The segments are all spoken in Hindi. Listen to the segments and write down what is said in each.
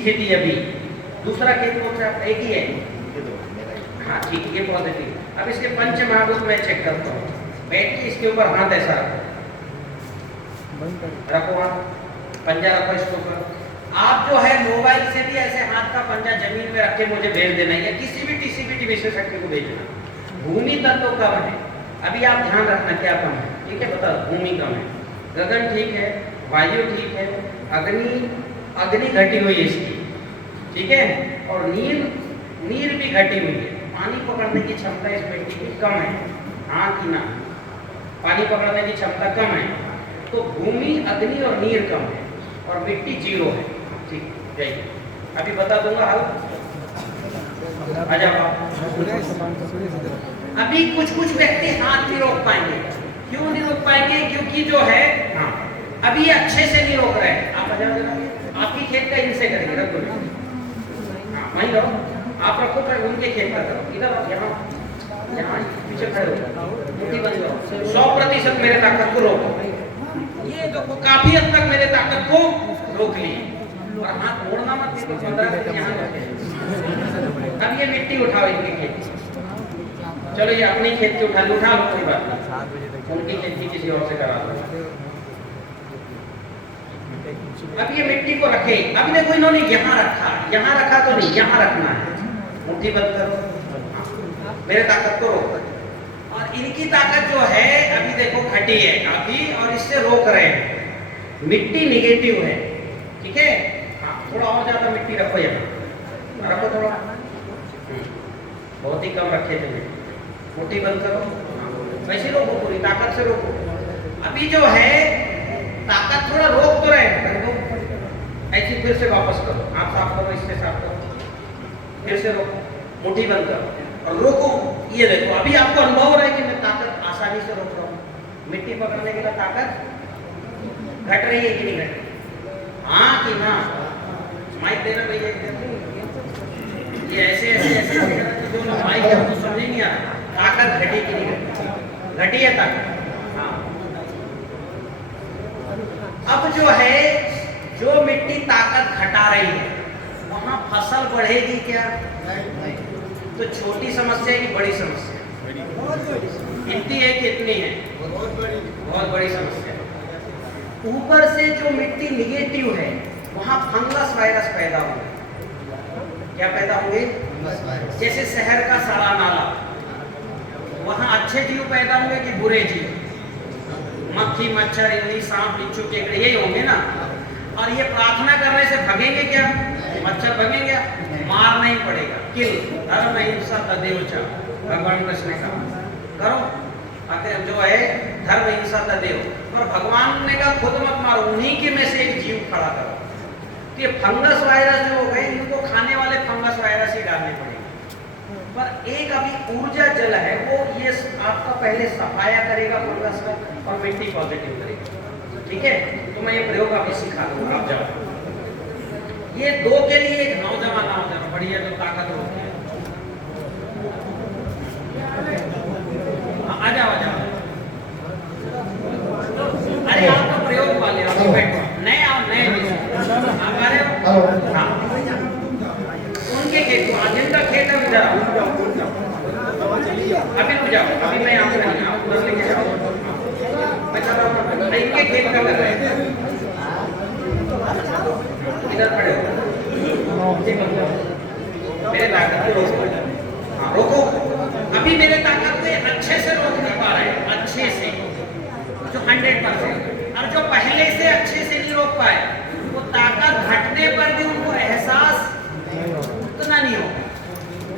स्थिति अभी। दूसरा खेत कौन सा एक ही है? हाँ ठीक है, ये पॉजिटिव। अब इसके पंच महाभूत मैं चेक करता हूँ। बैठ के इसके ऊपर हाथ ऐसा रखो, हाथ पंजा रखो इसके ऊपर। आप जो है मोबाइल से भी ऐसे हाथ का पंजा जमीन में रख के मुझे भेज देना, या किसी भी टीसीबीटी विशेषज्ञ को भेजना। भूमि तत्व कम है, अभी आप ध्यान रखना क्या कम है, ठीक है? बता, भूमि कम है, गगन ठीक है, वायु ठीक है, अग्नि घटी हुई है इसकी, ठीक है, और नीर भी घटी हुई है। पानी पकड़ने की क्षमता इस मिट्टी की कम है, हाँ कि ना? पानी पकड़ने की क्षमता कम है, तो भूमि, अग्नि और नीर कम है, और मिट्टी 0 है। ठीक, जाइए अभी बता दूंगा हल। आ जाओ। अभी कुछ व्यक्ति हाथ नहीं रोक पाएंगे। क्यों नहीं रोक पाएंगे? क्योंकि जो है, हाँ, अभी ये अच्छे से नहीं रोक रहे हैं। आप आ जाओ जरा, आपकी खेत का इनसे करेंगे, रख दो। हाँ वहीं रहो, आप रखो, पर उनके खेत का करो। इधर आओ, यहाँ पीछे खड़े हो, मुट्ठी बंद करो। 100% मेरे ताकत को रोको। ये जो काफी हद तक मेरे ताकत को रोक ली, और हाथ मोड़ना मत, तो 15 यहाँ रखे। अब ये मिट्टी उठाओ इनके खेत। चलो ये अपनी खेत से उठा लो, कोई बात नहीं, उनकी खेती किसी और से करा दो। अब ये मिट्टी को रखे। अब देखो इन्होंने यहाँ रखा तो नहीं, यहाँ रखना है। मुट्ठी बंद करो, मेरे ताकत को रोक। और इनकी ताकत जो है अभी देखो घटी है काफी, और इससे रोक रहे हैं। मिट्टी निगेटिव है, ठीक है? हाँ, थोड़ा और ज्यादा मिट्टी रखो, यहाँ रखो थोड़ा, बहुत ही कम रखे थे मिट्टी। मुट्ठी बंद करो, वैसे रोको, पूरी ताकत से रोको। अभी जो है ताकत थोड़ा रोक तो रहे हैं, ऐसी फिर से वापस करो, आप साफ करो, इससे साफ करो, फिर से रोको, मुट्ठी बंद करो और रोको। ये देखो अभी आपको अनुभव हो रहा है कि मैं ताकत आसानी से रोक रहा हूँ। मिट्टी पकड़ने के लिए ताकत घट रही है कि नहीं घट रही? हाँ कि ना? माइक देना भैया, ये ऐसे जो माइक है तो समझ नहीं आ रहा। ताकत घटी कि नहीं घटी? घटी है ताकत। हाँ, अब जो है, जो मिट्टी ताकत घटा रही है, वहां फसल बढ़ेगी क्या? तो छोटी समस्या है कि बड़ी समस्या? इतनी है कि इतनी है? बहुत बड़ी समस्या। ऊपर से जो मिट्टी निगेटिव है, वहां फंगस वायरस पैदा होंगे। क्या पैदा होंगे? जैसे शहर का सारा नाला, वहां अच्छे जीव पैदा होंगे कि बुरे जीव? मक्खी, मच्छर, इल्ली, सांप, बिच्छू, केकड़े, यही होंगे ना। और ये प्रार्थना करने से भगेंगे क्या? मच्छर भगेंगे? मारना ही पड़ेगा। किल धर्म हिंसा तदेव च, भगवान कृष्ण ने कहा करो, आखिर जो है धर्म हिंसा तदेव। और भगवान ने कहा खुद मत मारो, उन्हीं के में से एक जीव खड़ा करो। तो ये फंगस वायरस जो हो गए, इनको खाने वाले फंगस वायरस ही डालने पड़ेंगे। पर एक अभी ऊर्जा जल है, वो ये आपका पहले सफाया करेगा फंगस का, और मिट्टी पॉजिटिव करेगी, ठीक है? तो मैं ये प्रयोग अभी सिखा दूंगा, आप जाओ। ये 2 के लिए एक नौजवान बढ़िया जो ताकत होती है। आ जाओ। अरे आप तो प्रयोग वाले हो, बैठो, नए आओ, नए आप आ रहे हो? हाँ, उनके खेत को, जिनका खेत है इधर आओ, अभी रुक जाओ, अभी मैं यहाँ नहीं, आप उधर लेके जाओ। मैं चल रहा हूँ, इनके खेत का कर रहे हैं, इधर खड़े हो, मेरे ताकत को रोको। हाँ रोको, अभी मेरे ताकत को अच्छे से रोक नहीं पा रहे हैं, अच्छे से, जो 100%। और जो पहले से अच्छे से नहीं रोक पाए, वो ताकत घटने पर भी उनको एहसास उतना नहीं होगा।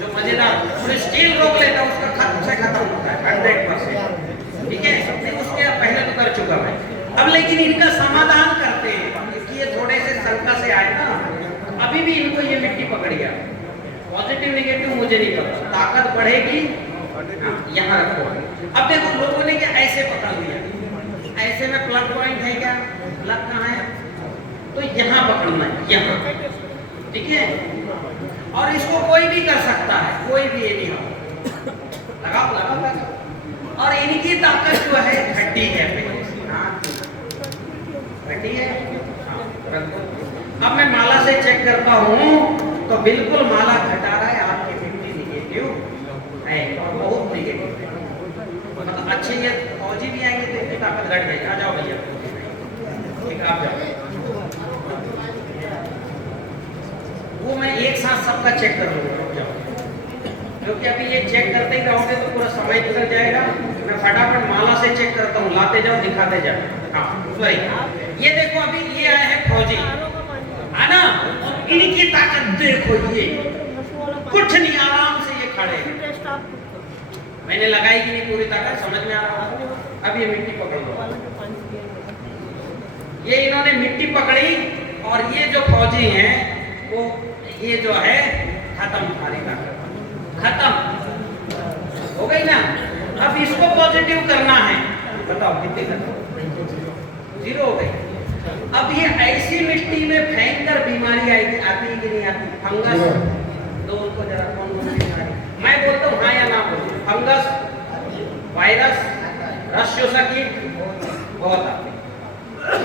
जो मजेदार, जो स्टील रोक लेता है उसका खत्म से खत्म होता है 100%, ठीक है? सबने उसके पहले तो कर चुका है। अब लेकिन इनका समाधान करते हैं, क्योंकि ये थोड़े से शंका से आए ना। अभी भी इनको ये मिट्टी पकड़ गया, पॉजिटिव निगेटिव मुझे नहीं पता, ताकत बढ़ेगी। यहाँ रखो। अब देखो लोगों ने क्या ऐसे पकड़ लिया, ऐसे में प्लग पॉइंट है क्या? प्लग कहाँ है? तो यहाँ पकड़ना है, यहाँ, ठीक है? और इसको कोई भी कर सकता है, कोई भी, ये नहीं हो, लगाओ। और इनकी ताकत जो है घटी है, घटी है। अब मैं माला से चेक करता हूँ तो बिल्कुल माला घटा रहा है, आपकी मिट्टी निगेटिव है और बहुत निगेटिव है। मतलब अच्छे ये फौजी भी आएंगे तो इनकी ताकत घट जाएगी। आ जाओ भैया, ठीक है आप जाओ। वो मैं एक साथ सबका चेक कर लूँगा, रुक जाओ, क्योंकि अभी ये चेक करते ही रहोगे तो पूरा समय निकल जाएगा। मैं फटाफट माला से चेक करता हूँ, लाते जाओ दिखाते जाओ। हाँ सॉरी, ये देखो अभी ये आए हैं फौजी, है ना, इनकी ताकत देखो, ये कुछ नहीं, आराम से ये खड़े हैं। मैंने लगाई कि नहीं पूरी ताकत, समझ में आ रहा है। अब ये मिट्टी पकड़ लो, ये इन्होंने मिट्टी पकड़ी और ये जो फौजी हैं वो ये जो है खत्म, सारी ताकत खत्म हो गई ना। अब इसको पॉजिटिव करना है, बताओ कितनी खत्म, 0 हो गई। अब ये ऐसी मिट्टी में भयंकर बीमारी आती है कि नहीं आती, फंगस, तो उनको जरा कौन बीमारी, मैं बोलता हूँ हाँ या ना बोलते, फंगस, वायरस, रस शोषक कीट बहुत आते हैं,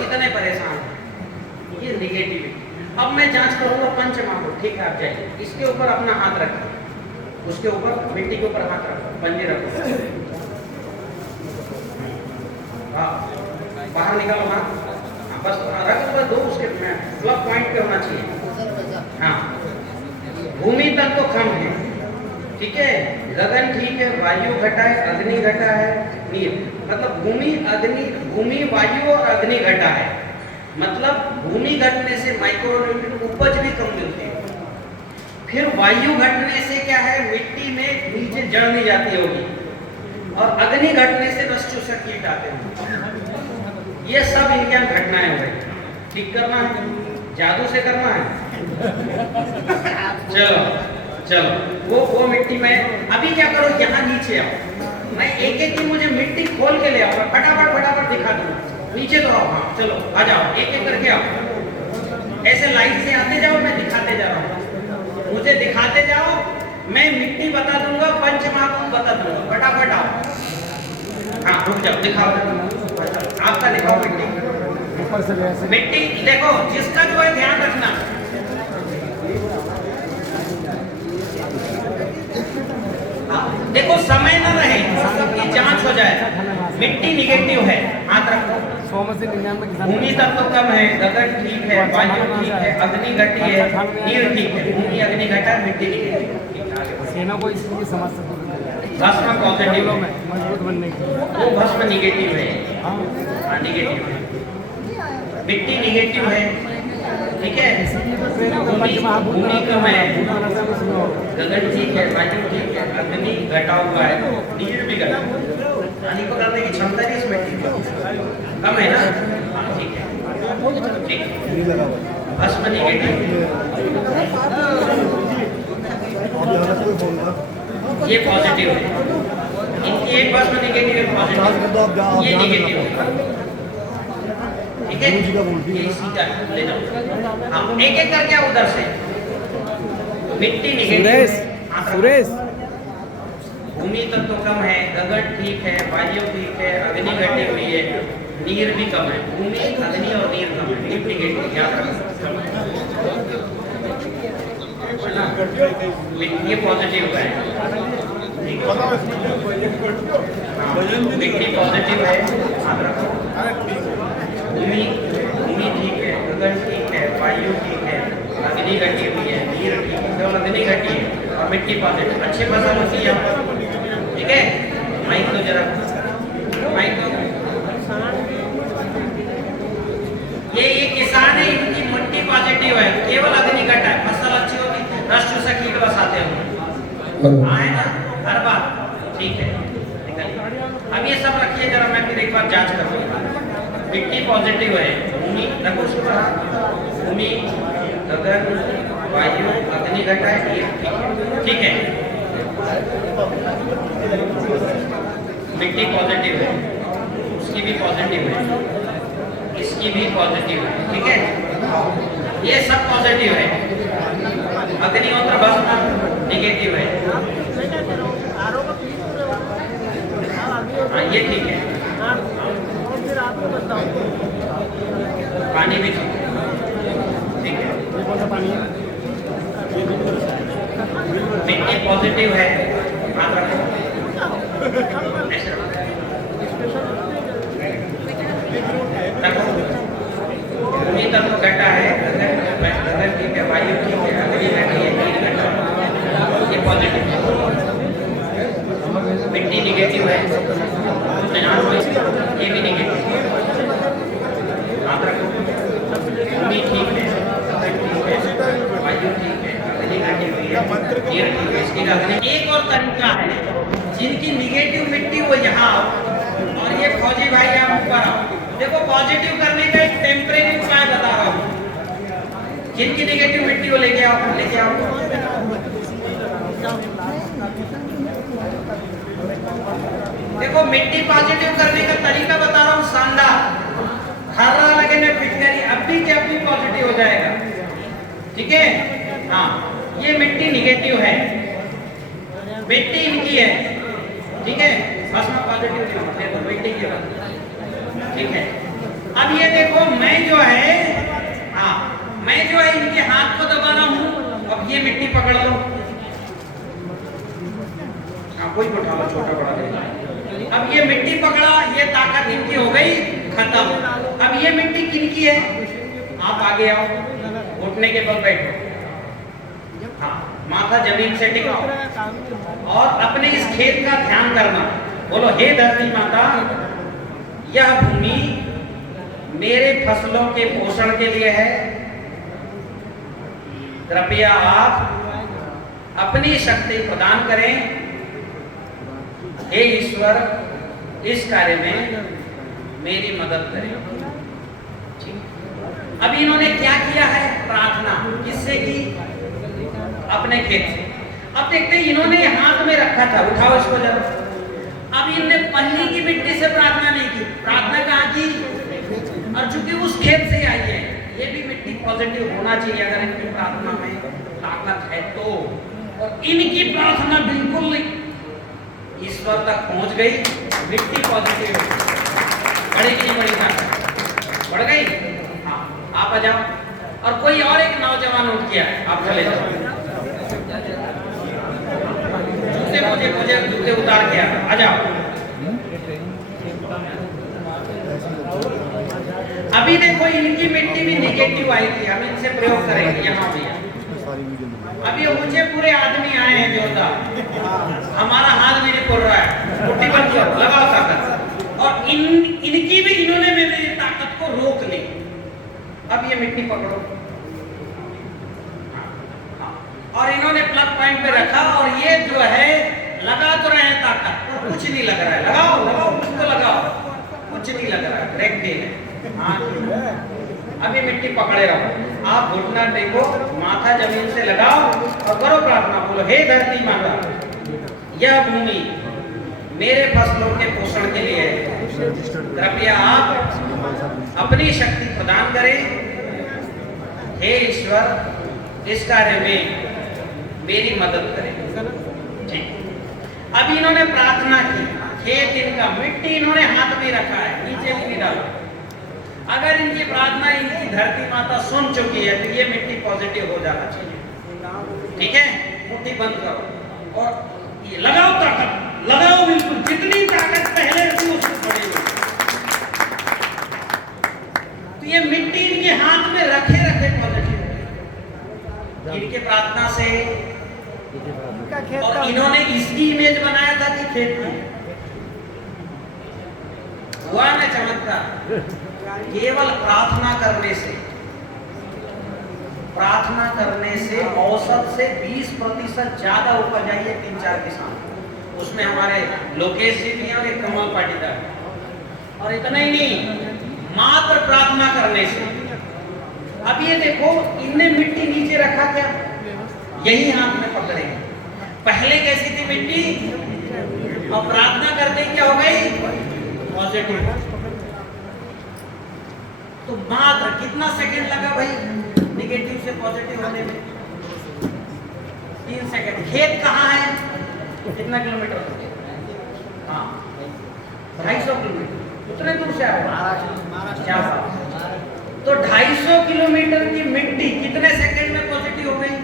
इतने परेशान हैं, ये निगेटिविटी। अब मैं जांच करूंगा पंचमहाभूत, ठीक है आप जाइए, इसके ऊपर अपना हाथ रखिए, उसके ऊपर मिट्टी के ऊपर हाथ रखो, पंजे रखो, हाँ बाहर निकालो हाथ, बस रख दो, उसके प्लग पॉइंट पे होना चाहिए। हाँ, भूमि तत्व तो कम है, ठीक है, गगन ठीक है, वायु घटा है, अग्नि घटा है, नीर, मतलब भूमि वायु और अग्नि घटा है, मतलब भूमि घटने से माइक्रोन्यूट्रिएंट उपज भी कम मिलती है। फिर वायु घटने से क्या है, मिट्टी में नीचे जड़ नहीं जाती होगी, और अग्नि घटने से रस शोषक कीट आते हैं। ये सब इनके यहाँ घटनाएं हो गई, ठीक करना है, जादू से करना है। चलो चलो, वो मिट्टी में अभी क्या करो, यहाँ नीचे आओ, मैं एक एक दिन मुझे मिट्टी खोल के ले आओ, फटाफट दिखा दूंगा, नीचे तो आओ, हाँ चलो आ जाओ, एक एक करके आओ, ऐसे लाइन से आते जाओ, मैं दिखाते जा रहा हूँ, मुझे दिखाते जाओ, मैं मिट्टी बता दूंगा, पंचमहाभूत बता दूंगा, फटाफट आओ। हाँ रुक जाओ, दिखाओ, आपका दिखाओ मिट्टी देखो, जिसका जो है ध्यान रखना, देखो समय न रहे, सबकी जांच हो जाए। मिट्टी निगेटिव है, हाथ रखो, भूमि तत्व तो कम है, गगन ठीक है, वायु ठीक है, अग्नि घटी है, नीर ठीक है, भूमि अग्नि घटा, मिट्टी निगेटिव। सेना को इसकी समस्या भस्म पॉजिटिव है, मजबूत बनने की, वो भस्म निगेटिव है, हाँ निगेटिव है, मिट्टी निगेटिव है, ठीक है, भूमि कम है, गगन ठीक है, वायु ठीक है, अग्नि घटा हुआ है, नीर भी घटा, पानी को करने की क्षमता नहीं इस मिट्टी की कम है ना, ठीक है, ठीक, भस्म निगेटिव, ये पॉजिटिव है, इनकी एक भस्म निगेटिव है, पॉजिटिव, ये निगेटिव है, ठीक है, ये सीधा ले जाओ। हाँ एक एक करके आओ उधर से, मिट्टी निगेटिव, सुरेश, भूमि तत्व तो कम है, गगन ठीक है, वायु ठीक है, अग्नि घटी हुई है, नीर भी कम है, भूमि अग्नि और नीर कम है, नीर निगेटिव, याद रखना, ये पॉजिटिव है, मिट्टी पॉजिटिव है, याद रखो, भूमि ठीक है, गगन ठीक है, वायु ठीक है, अग्नि घटी हुई है, नीर ठीक है, केवल अग्नि घटी है और मिट्टी पॉजिटिव, अच्छे फसल होती है, ठीक है। माइक तो जरा, माइक तो, ये किसान है, इनकी मिट्टी पॉजिटिव है, केवल अग्नि घटा है, फसल अच्छी होगी, रस शोषक कीट बस आते होंगे, हाँ है ना, हर बात ठीक है, अब ये सब रखिए जरा, मैं फिर एक बार जांच करूँगा। मिट्टी पॉजिटिव है, भूमि रखो उसके ऊपर, भूमि गगन वायु अग्नि घटा है, ठीक है, मिट्टी पॉजिटिव है, उसकी भी पॉजिटिव है, इसकी भी पॉजिटिव है, ठीक है, ये सब पॉजिटिव है, अग्निहोत्र भस्म निगेटिव है, हाँ ये ठीक है, पानी भी ठीक है, ठीक है। पॉजिटिव है, हाथ रखो, ऐसे रखो। भूमि तत्व घटा है, गगन ठीक है, वायु ठीक है, अग्नि घटी है, नील घटा, ये पॉजिटिव है। मिट्टी निगेटिव है, ये भी निगेटिव है, हाथ रखो। भूमि ठीक है, वायु ठीक है, अग्नि घटी हुई है, नील ठीक है, इसकी अग्नि। एक और तरीका है, जिनकी निगेटिव मिट्टी वो यहाँ आओ, और ये फौजी भाई आप ऊपर आओ। देखो पॉजिटिव करने का एक टेम्परेरी उपाय बता रहा हूँ। जिनकी निगेटिव मिट्टी वो लेके आओ, लेके आओ। देखो मिट्टी पॉजिटिव करने का तरीका बता रहा हूँ, शानदार। खर्रा लगे ने फिटकरी, अभी के अभी पॉजिटिव हो जाएगा, ठीक है। हाँ, ये मिट्टी निगेटिव है, मिट्टी इनकी है, ठीक है। बस में पॉजिटिव नहीं होते तो मिट्टी की बात, ठीक है। अब ये देखो मैं जो है, हाँ मैं जो है इनके हाथ को दबा रहा हूँ। अब ये मिट्टी पकड़ लो, हाँ कोई उठा लो, छोटा बड़ा नहीं। अब ये मिट्टी पकड़ा, ये ताकत इनकी हो गई खत्म। अब ये मिट्टी किनकी है? आप आगे आओ, घुटने के बल बैठो, हाँ माथा जमीन से टिकाओ और अपने इस खेत का ध्यान करना। बोलो हे धरती माता, यह भूमि मेरे फसलों के पोषण के लिए है, कृपया आप अपनी शक्ति प्रदान करें। हे ईश्वर, इस कार्य में मेरी मदद करें। अभी इन्होंने क्या किया है? प्रार्थना किससे की? अपने खेत से। अब देखते हैं, इन्होंने हाथ में रखा था, उठाओ इसको जरा। अब इनने पन्नी की मिट्टी से प्रार्थना नहीं की, प्रार्थना कहाँ की? और चूंकि उस खेत से आई है, ये भी मिट्टी पॉजिटिव होना चाहिए अगर इनकी प्रार्थना में ताकत है तो। और इनकी प्रार्थना बिल्कुल ईश्वर तक पहुंच गई, मिट्टी पॉजिटिव बढ़ेगी, नहीं बढ़ेगी? बढ़ गई। हाँ आप आ जाओ। और कोई और एक नौजवान उठ गया, आप चले जाओ। मुझे जूते उतार के आ जाओ। अभी देखो इनकी मिट्टी भी निगेटिव आई थी, हम इनसे प्रयोग करेंगे यहाँ भी। अभी मुझे पूरे आदमी आए हैं जोरदार, हमारा हाथ भी नहीं पुर रहा है, मुट्ठी बंद करो, लगाओ ताकत। और इनकी भी इन्होंने मेरी ताकत को रोक ली। अब ये मिट्टी पकड़ो, और इन्होंने प्लग पॉइंट पे रखा, और ये जो है लगा तो रहे हैं ताकत, कुछ नहीं लग रहा है। लगाओ लगाओ, कुछ तो लगाओ, कुछ नहीं लग रहा है, ब्रेक फेल है। हाँ अभी मिट्टी पकड़े रहो, आप घुटना टेको, माथा जमीन से लगाओ और करो प्रार्थना। बोलो हे धरती माता, यह भूमि मेरे फसलों के पोषण के लिए है, कृपया आप अपनी शक्ति प्रदान करें। हे ईश्वर, इस कार्य में मेरी मदद करें। ठीक, अभी इन्होंने प्रार्थना की, खेत इनका, मिट्टी इन्होंने हाथ में रखा है, नीचे नहीं डाला। अगर इनकी प्रार्थना इनकी धरती माता सुन चुकी है तो ये मिट्टी पॉजिटिव हो जाना चाहिए, ठीक है। मुट्ठी बंद करो और ये लगाओ ताकत, लगाओ बिल्कुल, जितनी ताकत पहले थी उससे बढ़ेगी। तो ये मिट्टी इनके हाथ में रखे रखे पॉजिटिव इनके प्रार्थना से। और इन्होंने इसकी इमेज बनाया था कि खेत की, हुआ ना चमत्कार। केवल प्रार्थना करने से औसत से 20% ज्यादा उपज आई है 3-4 किसान। उसमें हमारे लोकेश जी भी हैं और एक कमल पाटीदार। और इतना ही नहीं, मात्र प्रार्थना करने से। अब ये देखो, इनने मिट्टी नीचे रखा क्या? यही हाथ में पकड़े। पहले कैसी थी मिट्टी, और प्रार्थना करते क्या हो गई? पॉजिटिव। तो मात्र कितना सेकंड लगा भाई निगेटिव से पॉजिटिव होने में? 3 सेकंड। खेत कहाँ है? कितना किलोमीटर? हाँ 250 किलोमीटर, उतने दूर से आया महाराष्ट्र। तो 250 किलोमीटर की मिट्टी कितने सेकंड में पॉजिटिव हो गई?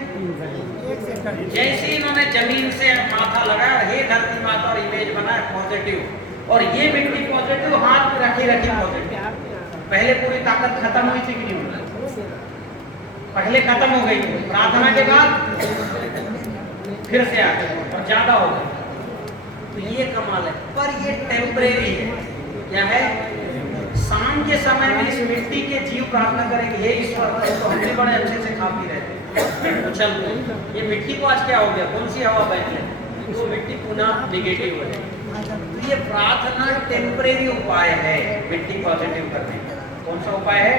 1 सेकंड। जैसे इन्होंने जमीन से माथा लगाया, हे धरती माता, और इमेज बनाया पॉजिटिव, और ये मिट्टी पॉजिटिव, हाथ में रखी रखी पॉजिटिव। पहले पूरी ताकत खत्म हुई थी कि नहीं हुई? पहले खत्म हो गई, प्रार्थना के बाद फिर से आ गई और ज्यादा हो गई। तो ये कमाल है, पर ये टेम्परेरी है। क्या है? शाम के समय में इस मिट्टी के जीव प्रार्थना करेंगे, हे ईश्वर, तो हम भी बड़े अच्छे से खा पी रहे थे, उछल ये मिट्टी को आज क्या हो गया? कौन सी हवा बहती है? तो मिट्टी पुनः निगेटिव हो जाएगी। तो ये प्रार्थना टेम्परेरी उपाय है मिट्टी पॉजिटिव करने का। कौन सा उपाय है?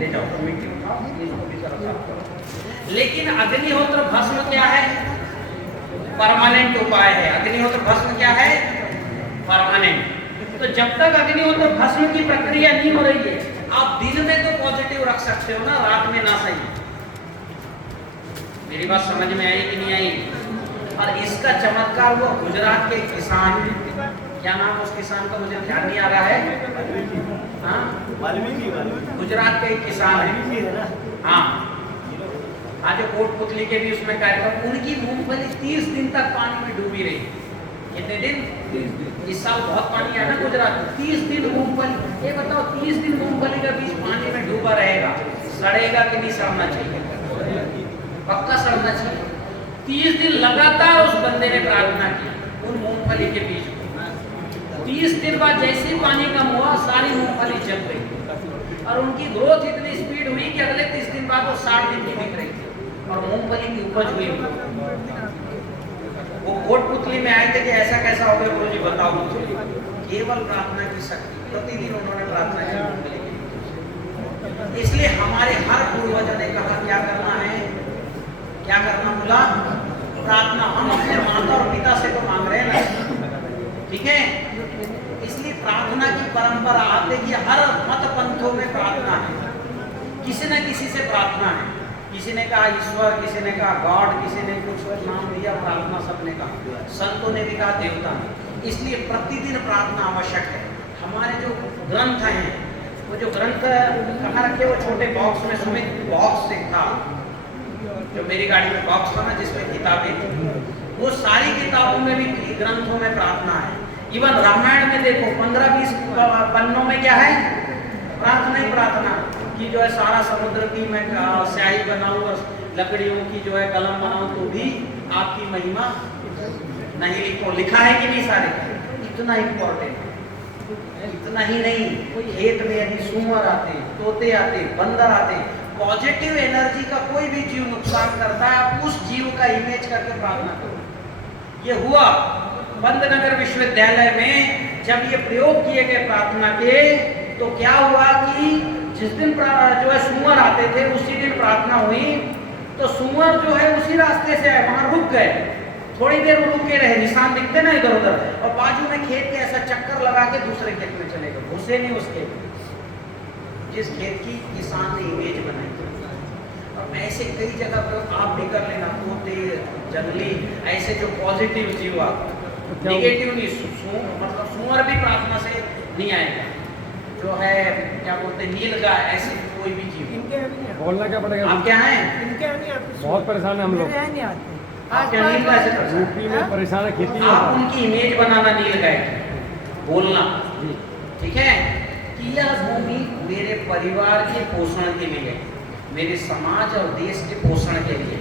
ले जाओ तो मिट्टी उठाओ, इसको भी साफ करो। लेकिन अग्निहोत्र भस्म क्या है? परमानेंट उपाय है। अग्निहोत्र भस्म क्या है? परमानेंट। तो जब तक अग्निहोत्र भस्म की प्रक्रिया नहीं हो रही है, आप दिन में तो पॉजिटिव रख सकते हो ना, रात में ना सही। मेरी बात समझ में आई कि नहीं आई? और इसका चमत्कार वो गुजरात के किसान, क्या नाम उस किसान का मुझे ध्यान नहीं आ रहा है, हाँ, गुजरात के एक किसान है, हाँ, आज कोटपुतली के भी उसमें कार्यक्रम, उनकी मूंगफली 30 दिन तक पानी में डूबी रही। कितने दिन? इस साल बहुत पानी आया ना गुजरात में, 30 दिन मूंगफली। ये बताओ, 30 दिन मूंगफली का बीज पानी में डूबा रहेगा, सड़ेगा कि नहीं? सड़ना चाहिए, पक्का सड़ना चाहिए। 30 दिन लगातार उस बंदे ने प्रार्थना की उन मूंगफली के बीज को। 30 दिन बाद जैसे ही पानी कम हुआ, सारी मूंगफली जल गई, और उनकी ग्रोथ इतनी स्पीड हुई कि अगले 30 दिन बाद वो 60 दिन की दिख रही थी, और मूंगफली की उपज हुई। वो कोटपुतली में आए थे कि ऐसा कैसा हो गया, गुरु जी बताओ मुझे। केवल प्रार्थना की शक्ति, प्रतिदिन उन्होंने प्रार्थना की। इसलिए हमारे हर पूर्वजों ने कहा क्या करना है, क्या करना बोला? प्रार्थना। हम अपने माता और पिता से तो मांग रहे हैं ना, ठीक है? इसलिए प्रार्थना की परंपरा आप देखिए, हर मत पंथों में प्रार्थना है, किसी न किसी से प्रार्थना है। किसी ने कहा ईश्वर, किसी ने कहा गॉड, किसी ने कुछ नाम दिया, प्रार्थना सबने कहा, संतों ने भी कहा देवता ने। इसलिए प्रतिदिन प्रार्थना आवश्यक है। हमारे जो ग्रंथ हैं, वो जो ग्रंथ कहाँ रखे, वो छोटे बॉक्स में, सुमित बॉक्स से था, जो मेरी गाड़ी में बॉक्स था ना जिसमें किताबें थी, वो सारी किताबों में भी ग्रंथों में प्रार्थना है। इवन रामायण में देखो 15-20 पन्नों में क्या है? प्रार्थना ही प्रार्थना कि जो है सारा समुद्र की मैं स्याही बनाऊं और लकड़ियों की जो है कलम बनाऊं तो भी आपकी महिमा नहीं लिखो। लिखा है कि नहीं सारे? इतना इम्पोर्टेंट है। इतना ही नहीं, खेत में यदि सूअर आते, तोते आते, बंदर आते, पॉजिटिव एनर्जी का कोई भी जीव नुकसान करता है, आप उस जीव का इमेज करके प्रार्थना करो। ये हुआ पंतनगर विश्वविद्यालय में जब ये प्रयोग किए गए प्रार्थना के, तो क्या हुआ कि जिस दिन जो है सूअर आते थे, उसी दिन प्रार्थना हुई, तो सूअर जो है उसी रास्ते से आए, वहां रुक गए, थोड़ी देर रुके रहे, निशान दिखते ना इधर उधर, और बाजू में खेत के ऐसा चक्कर लगा के दूसरे खेत में चले गए, घुसे नहीं उस खेत में जिस खेत की किसान ने इमेज बनाई थी। और ऐसे कई जगह पर आप भी कर लेना, तोते, जंगली, ऐसे जो पॉजिटिव जीव, नेगेटिव नहीं, मतलब सूअर भी प्रार्थना से नहीं आएगा। जो है क्या बोलते हैं, नीलगाय, ऐसे कोई भी जीव। बोलना क्या पड़ेगा? आप क्या हैं? बहुत परेशान है हम लोग। आप क्या नीलगाय से यूपी में परेशान है, खेती में। आप उनकी इमेज बनाना नीलगाय की, बोलना, ठीक है? कि यह भूमि मेरे परिवार के पोषण के लिए, मेरे समाज और देश के पोषण के लिए,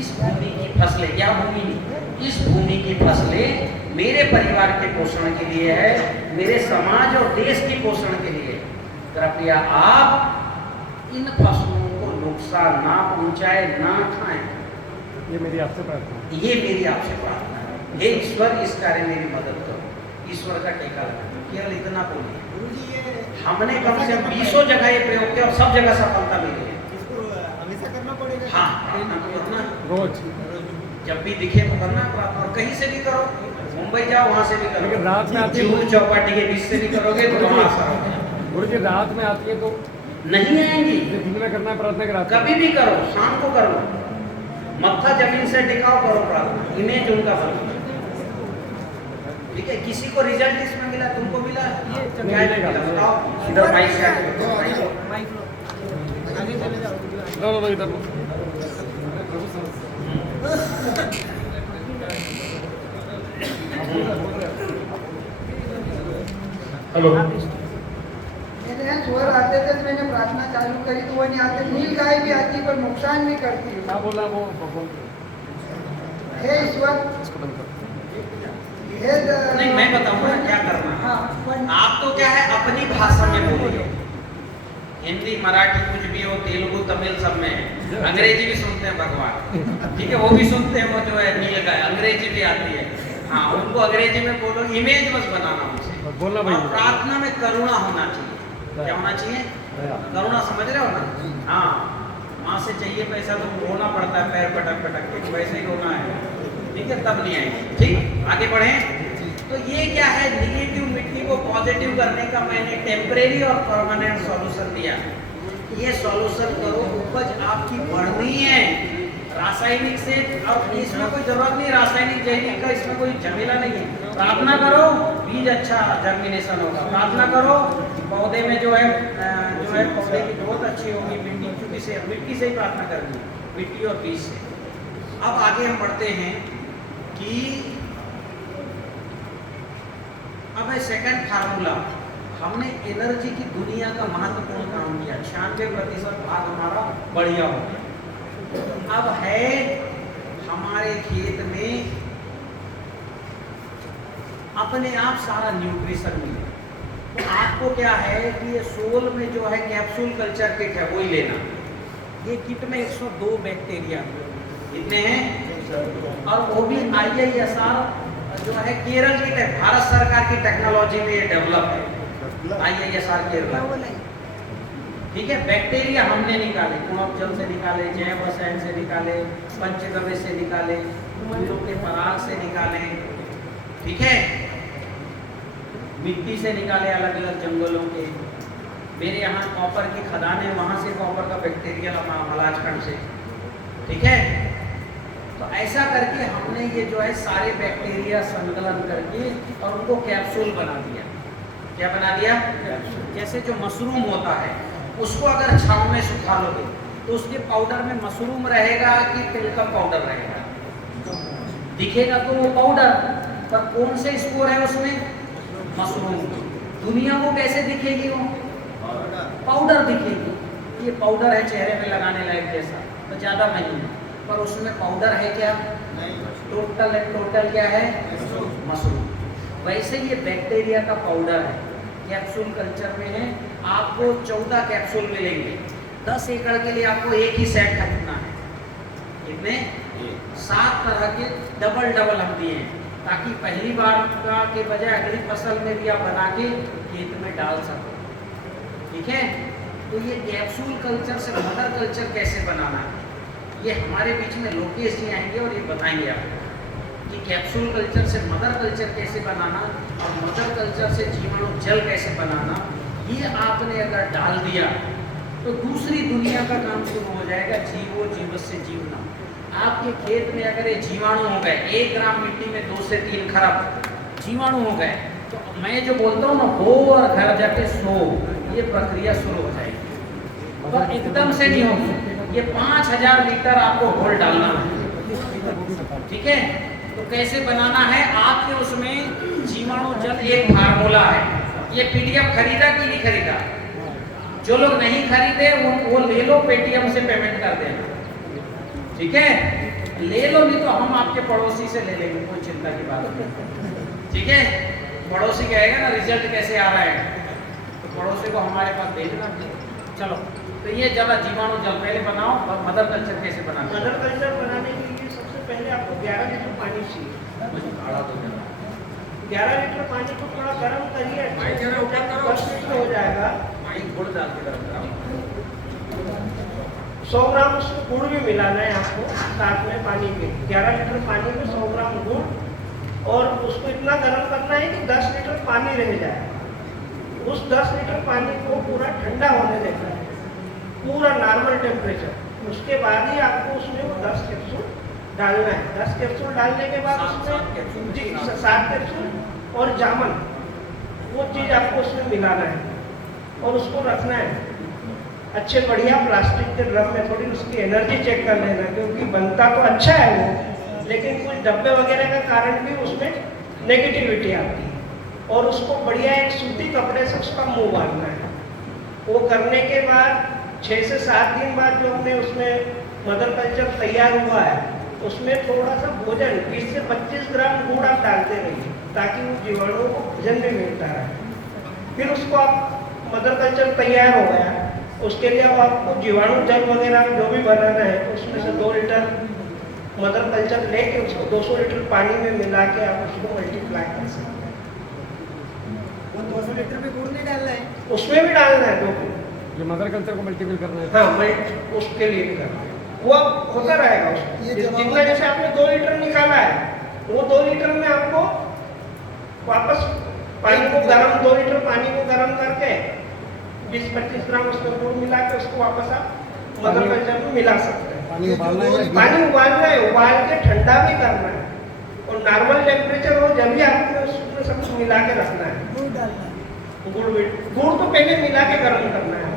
इस भूमि की फसलें, क्या भूमि, इस भूमि की फसलें मेरे परिवार के पोषण के लिए है, मेरे समाज और देश के पोषण के लिए। कृपया आप इन फसलों को नुकसान ना पहुंचाए, ना खाएं। ये मेरी आपसे प्रार्थना है। ये मेरी आपसे प्रार्थना है। हे ईश्वर, इस कार्य मेरी मदद करो। ईश्वर का टेका लगा, केवल इतना बोलिए। हमने कम से कम 20 जगह ये प्रयोग किया और सब जगह सफलता मिली है। हमेशा करना पड़ेगा। हाँ, प्रार्थना तो करना रोज जब भी दिखे तो करना प्रार्थना, और कहीं से भी करो, मुंबई जाओ वहाँ से भी करो, लेकिन रात में आती है, जूहू चौपाटी के बीच से भी करोगे तो वहाँ असर होगा। गुरु जी रात में आती है तो नहीं आएंगी, दिन में करना है प्रार्थना, के रात में कभी भी करो, शाम को करो, मत्था जमीन से टिकाओ, करो प्रार्थना, इमेज उनका बनो, ठीक है? किसी को रिजल्ट इसमें मिला, तुमको मिला? क्या मिला बताओ? इधर माइक से लो इधर हेलो। मेरे यहाँ स्वर आते थे तो मैंने प्रार्थना चालू करी तो वो नहीं आते। नील गाय भी आती पर नुकसान भी करती क्या है। बोला वो बोल हे ईश्वर, इसको बंद कर। हे नहीं, मैं बताऊंगा ना क्या करना है। हाँ, आप तो क्या है अपनी भाषा में बोलिए, हिंदी मराठी कुछ भी हो, तेलुगु तमिल सब में है। अंग्रेजी भी सुनते हैं भगवान, ठीक है, वो भी सुनते हैं, वो जो है नील गाय अंग्रेजी भी आती है। हाँ, उनको अंग्रेजी में बोलो, इमेज मत बनाना उनसे। बोलना और भाई। प्रार्थना में करुणा होना चाहिए। क्या होना चाहिए? करुणा, समझ रहे हो ना? हाँ, माँ से चाहिए पैसा तो रोना पड़ता है पैर पटक पटक के, वैसे ही रोना है, ठीक है, तब नहीं आएंगे। ठीक, आगे बढ़ें। तो ये क्या है, निगेटिव मिट्टी को पॉजिटिव करने का मैंने टेम्परेरी और परमानेंट सॉल्यूशन दिया। ये सॉल्यूशन करो, उपज आपकी बढ़नी है रासायनिक से, और इसमें कोई जरूरत नहीं रासायनिक जैविक का, इसमें कोई झमेला नहीं है। प्रार्थना करो, बीज अच्छा जर्मिनेशन होगा। प्रार्थना करो, पौधे में जो है पौधे की ग्रोथ अच्छी होगी। मिट्टी से ही प्रार्थना करनी है, मिट्टी और बीज से। अब आगे हम बढ़ते हैं कि अब है सेकंड फार्मूला। हमने एनर्जी की दुनिया का महत्वपूर्ण काम किया, 96% भाग हमारा बढ़िया हो गया। अब है हमारे खेत में अपने आप सारा न्यूट्रिशन मिले। तो आपको क्या है कि ये सोल में जो है कैप्सूल कल्चर किट है वही लेना। ये किट में 102 बैक्टीरिया कितने हैं, और वो भी IISR जो है केरल की भारत सरकार की टेक्नोलॉजी में ये डेवलप है, IISR केरल, ठीक है। बैक्टीरिया हमने निकाले, कुणप जल से निकाले, जैव रसायन से निकाले, पंचगव्य से निकाले, फूलों के पराग से निकाले, ठीक है, मिट्टी से निकाले अलग अलग जंगलों के। मेरे यहाँ कॉपर की खदान है, वहाँ से कॉपर का बैक्टीरिया लगा मलाजखंड से, ठीक है। तो ऐसा करके हमने ये जो है सारे बैक्टीरिया संकलन करके और उनको कैप्सूल बना दिया। क्या बना दिया? जैसे जो मशरूम होता है उसको अगर छांव में सुखा लोगे तो उसके पाउडर में मशरूम रहेगा कि तिल का पाउडर रहेगा? दिखेगा तो वो पाउडर, पर कौन से स्पोर है उसमें? मशरूम। दुनिया को कैसे दिखेगी? वो पाउडर दिखेगी। ये पाउडर है चेहरे पे लगाने लायक जैसा, तो ज़्यादा नहीं है, पर उसमें पाउडर है क्या? टोटल क्या है? मशरूम। वैसे ये बैक्टीरिया का पाउडर है, कैप्सूल कल्चर में है। आपको 14 कैप्सूल मिलेंगे। 10 एकड़ के लिए आपको एक ही सेट खरीदना है। कितने? 7 तरह के डबल हम दिए हैं, ताकि पहली बार का के बजाय अगली फसल में भी आप बना के खेत में डाल सको, ठीक है। तो ये कैप्सूल कल्चर से मदर कल्चर कैसे बनाना है, ये हमारे बीच में लोकेश जी आएंगे और ये बताएंगे आपको कि कैप्सूल कल्चर से मदर कल्चर कैसे बनाना और मदर कल्चर से जीवाणु जल कैसे बनाना। ये आपने अगर डाल दिया तो दूसरी दुनिया का काम शुरू हो जाएगा, जीवो जीवस्य जीवना। आपके खेत में अगर ये जीवाणु हो गए, 1 ग्राम मिट्टी में 2 से 3 खरब जीवाणु हो गए, तो मैं जो बोलता हूँ ना, हो और घर जाके सो, ये प्रक्रिया शुरू हो जाएगी। पर एकदम से नहीं होगी। ये 5000 लीटर आपको घोल डालना है, ठीक है। तो कैसे बनाना है? आपके उसमें जीवाणु जल एक फार्मूला है। ये PDF खरीदा कि नहीं खरीदा? जो लोग नहीं खरीदे वो ले लो, पेटीएम से पेमेंट कर देना, ठीक है। ले लो, नहीं तो हम आपके पड़ोसी से ले लेंगे, कोई चिंता की बात नहीं, ठीक है। पड़ोसी कहेगा ना रिजल्ट कैसे आ रहा है, तो पड़ोसी को हमारे पास भेजना। चलो, तो ये ज़्यादा जीवाणु जल पहले बनाओ और मदर कल्चर कैसे बनाना। मदर कल्चर बनाने के लिए सबसे पहले आपको 11 लीटर पानी चाहिए। मुझे काढ़ा दो जरा। 11 लीटर पानी को थोड़ा गर्म करिए, 10 लीटर हो जाएगा। गुड़ डाल के गर्म कराओ। 100 ग्राम उसमें गुड़ भी मिलाना है आपको साथ में पानी में। 11 लीटर पानी में 100 ग्राम गुड़, और उसको इतना गर्म करना है कि 10 लीटर पानी रह जाए। उस 10 लीटर पानी को पूरा ठंडा होने देना है, पूरा नॉर्मल टेम्परेचर। उसके बाद ही आपको उसमें वो 10 कैप्सूल डालना है। 10 कैप्सूल डालने के बाद उसमें 7 कैप्सूल और जामन, वो चीज़ आपको उसमें मिलाना है और उसको रखना है अच्छे बढ़िया प्लास्टिक के ड्रम में। थोड़ी उसकी एनर्जी चेक कर लेना, क्योंकि बनता तो अच्छा है वो, लेकिन कुछ डब्बे वगैरह का कारण भी उसमें नेगेटिविटी आती है। और उसको बढ़िया एक सूती कपड़े से उसका मुंह बांधना है। वो करने के बाद 6 से 7 दिन बाद जो हमने उसमें मदर कल्चर तैयार हुआ है, उसमें थोड़ा सा भोजन 20 से 25 ग्राम गुड़ आप डालते रहिए, ताकि वो जीवाणुओं को भोजन भी मिलता रहे। फिर उसको आप मदर कल्चर तैयार हो गया, उसके लिए अब आपको जीवाणु जल वगैरह जो भी बनाना है, तो उसमें से 2 लीटर मदर कल्चर लेके उसको 200 लीटर पानी में मिला के आप उसको मल्टीप्लाई कर सकते हैं। वो 200 लीटर में गुड़ नहीं डालना है, उसमें भी डालना है 2 किलो। ये मदर कल्चर को मल्टीपल करना है। हाँ, मैं उसके लिए भी करना है, वो अब होता रहेगा उसमें। ये जब जितना जैसे आपने 2 लीटर निकाला है, वो 2 लीटर में आपको वापस पानी को गर्म 2 लीटर पानी को गर्म करके 20-25 ग्राम उसमें गुड़ मिला के उसको वापस आप मदर कल्चर में मिला सकते हैं। पानी उबालना है। पानी उबालना है, उबाल के ठंडा भी करना है, और नॉर्मल टेम्परेचर हो जब भी आपको उसमें सब कुछ मिला के रखना है। गुड़ डालना है। गुड़ तो पहले मिला के गर्म करना है।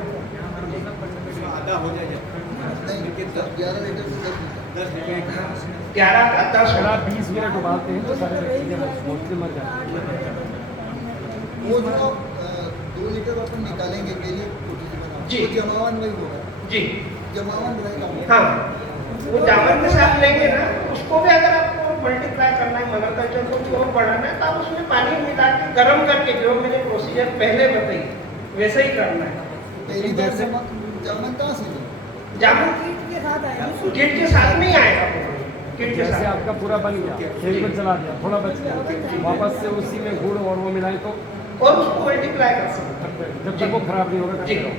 आधा हो जाए 11 का 10 अगर आप 20 मिनट उबालते हैं तो सारे बैक्टीरिया मोस्टली मर जाते हैं। वो जो 2 लीटर अपन निकालेंगे के लिए जी। वो जमावन वही होगा, जी जमावन रहेगा। हाँ, वो जामुन के साथ लेंगे ना, उसको भी अगर आपको मल्टीप्लाई करना है, मदर कल्चर को भी और बढ़ाना है, तो आप उसमें पानी मिला के गर्म करके जो मैंने प्रोसीजर पहले बताई वैसे ही करना है। पहली बार जामुन कहाँ से लो? जामुन कीट के साथ आएगा। किट के साथ नहीं आएगा, किट के जैसे साथ। आपका पूरा बन गया, खेल में चला गया, थोड़ा बच गया, वापस से उसी में गुड़ और वो मिलाए तो और उसको मल्टीप्लाई कर सकते हैं। जब तक वो खराब नहीं होगा जी। करते रहो।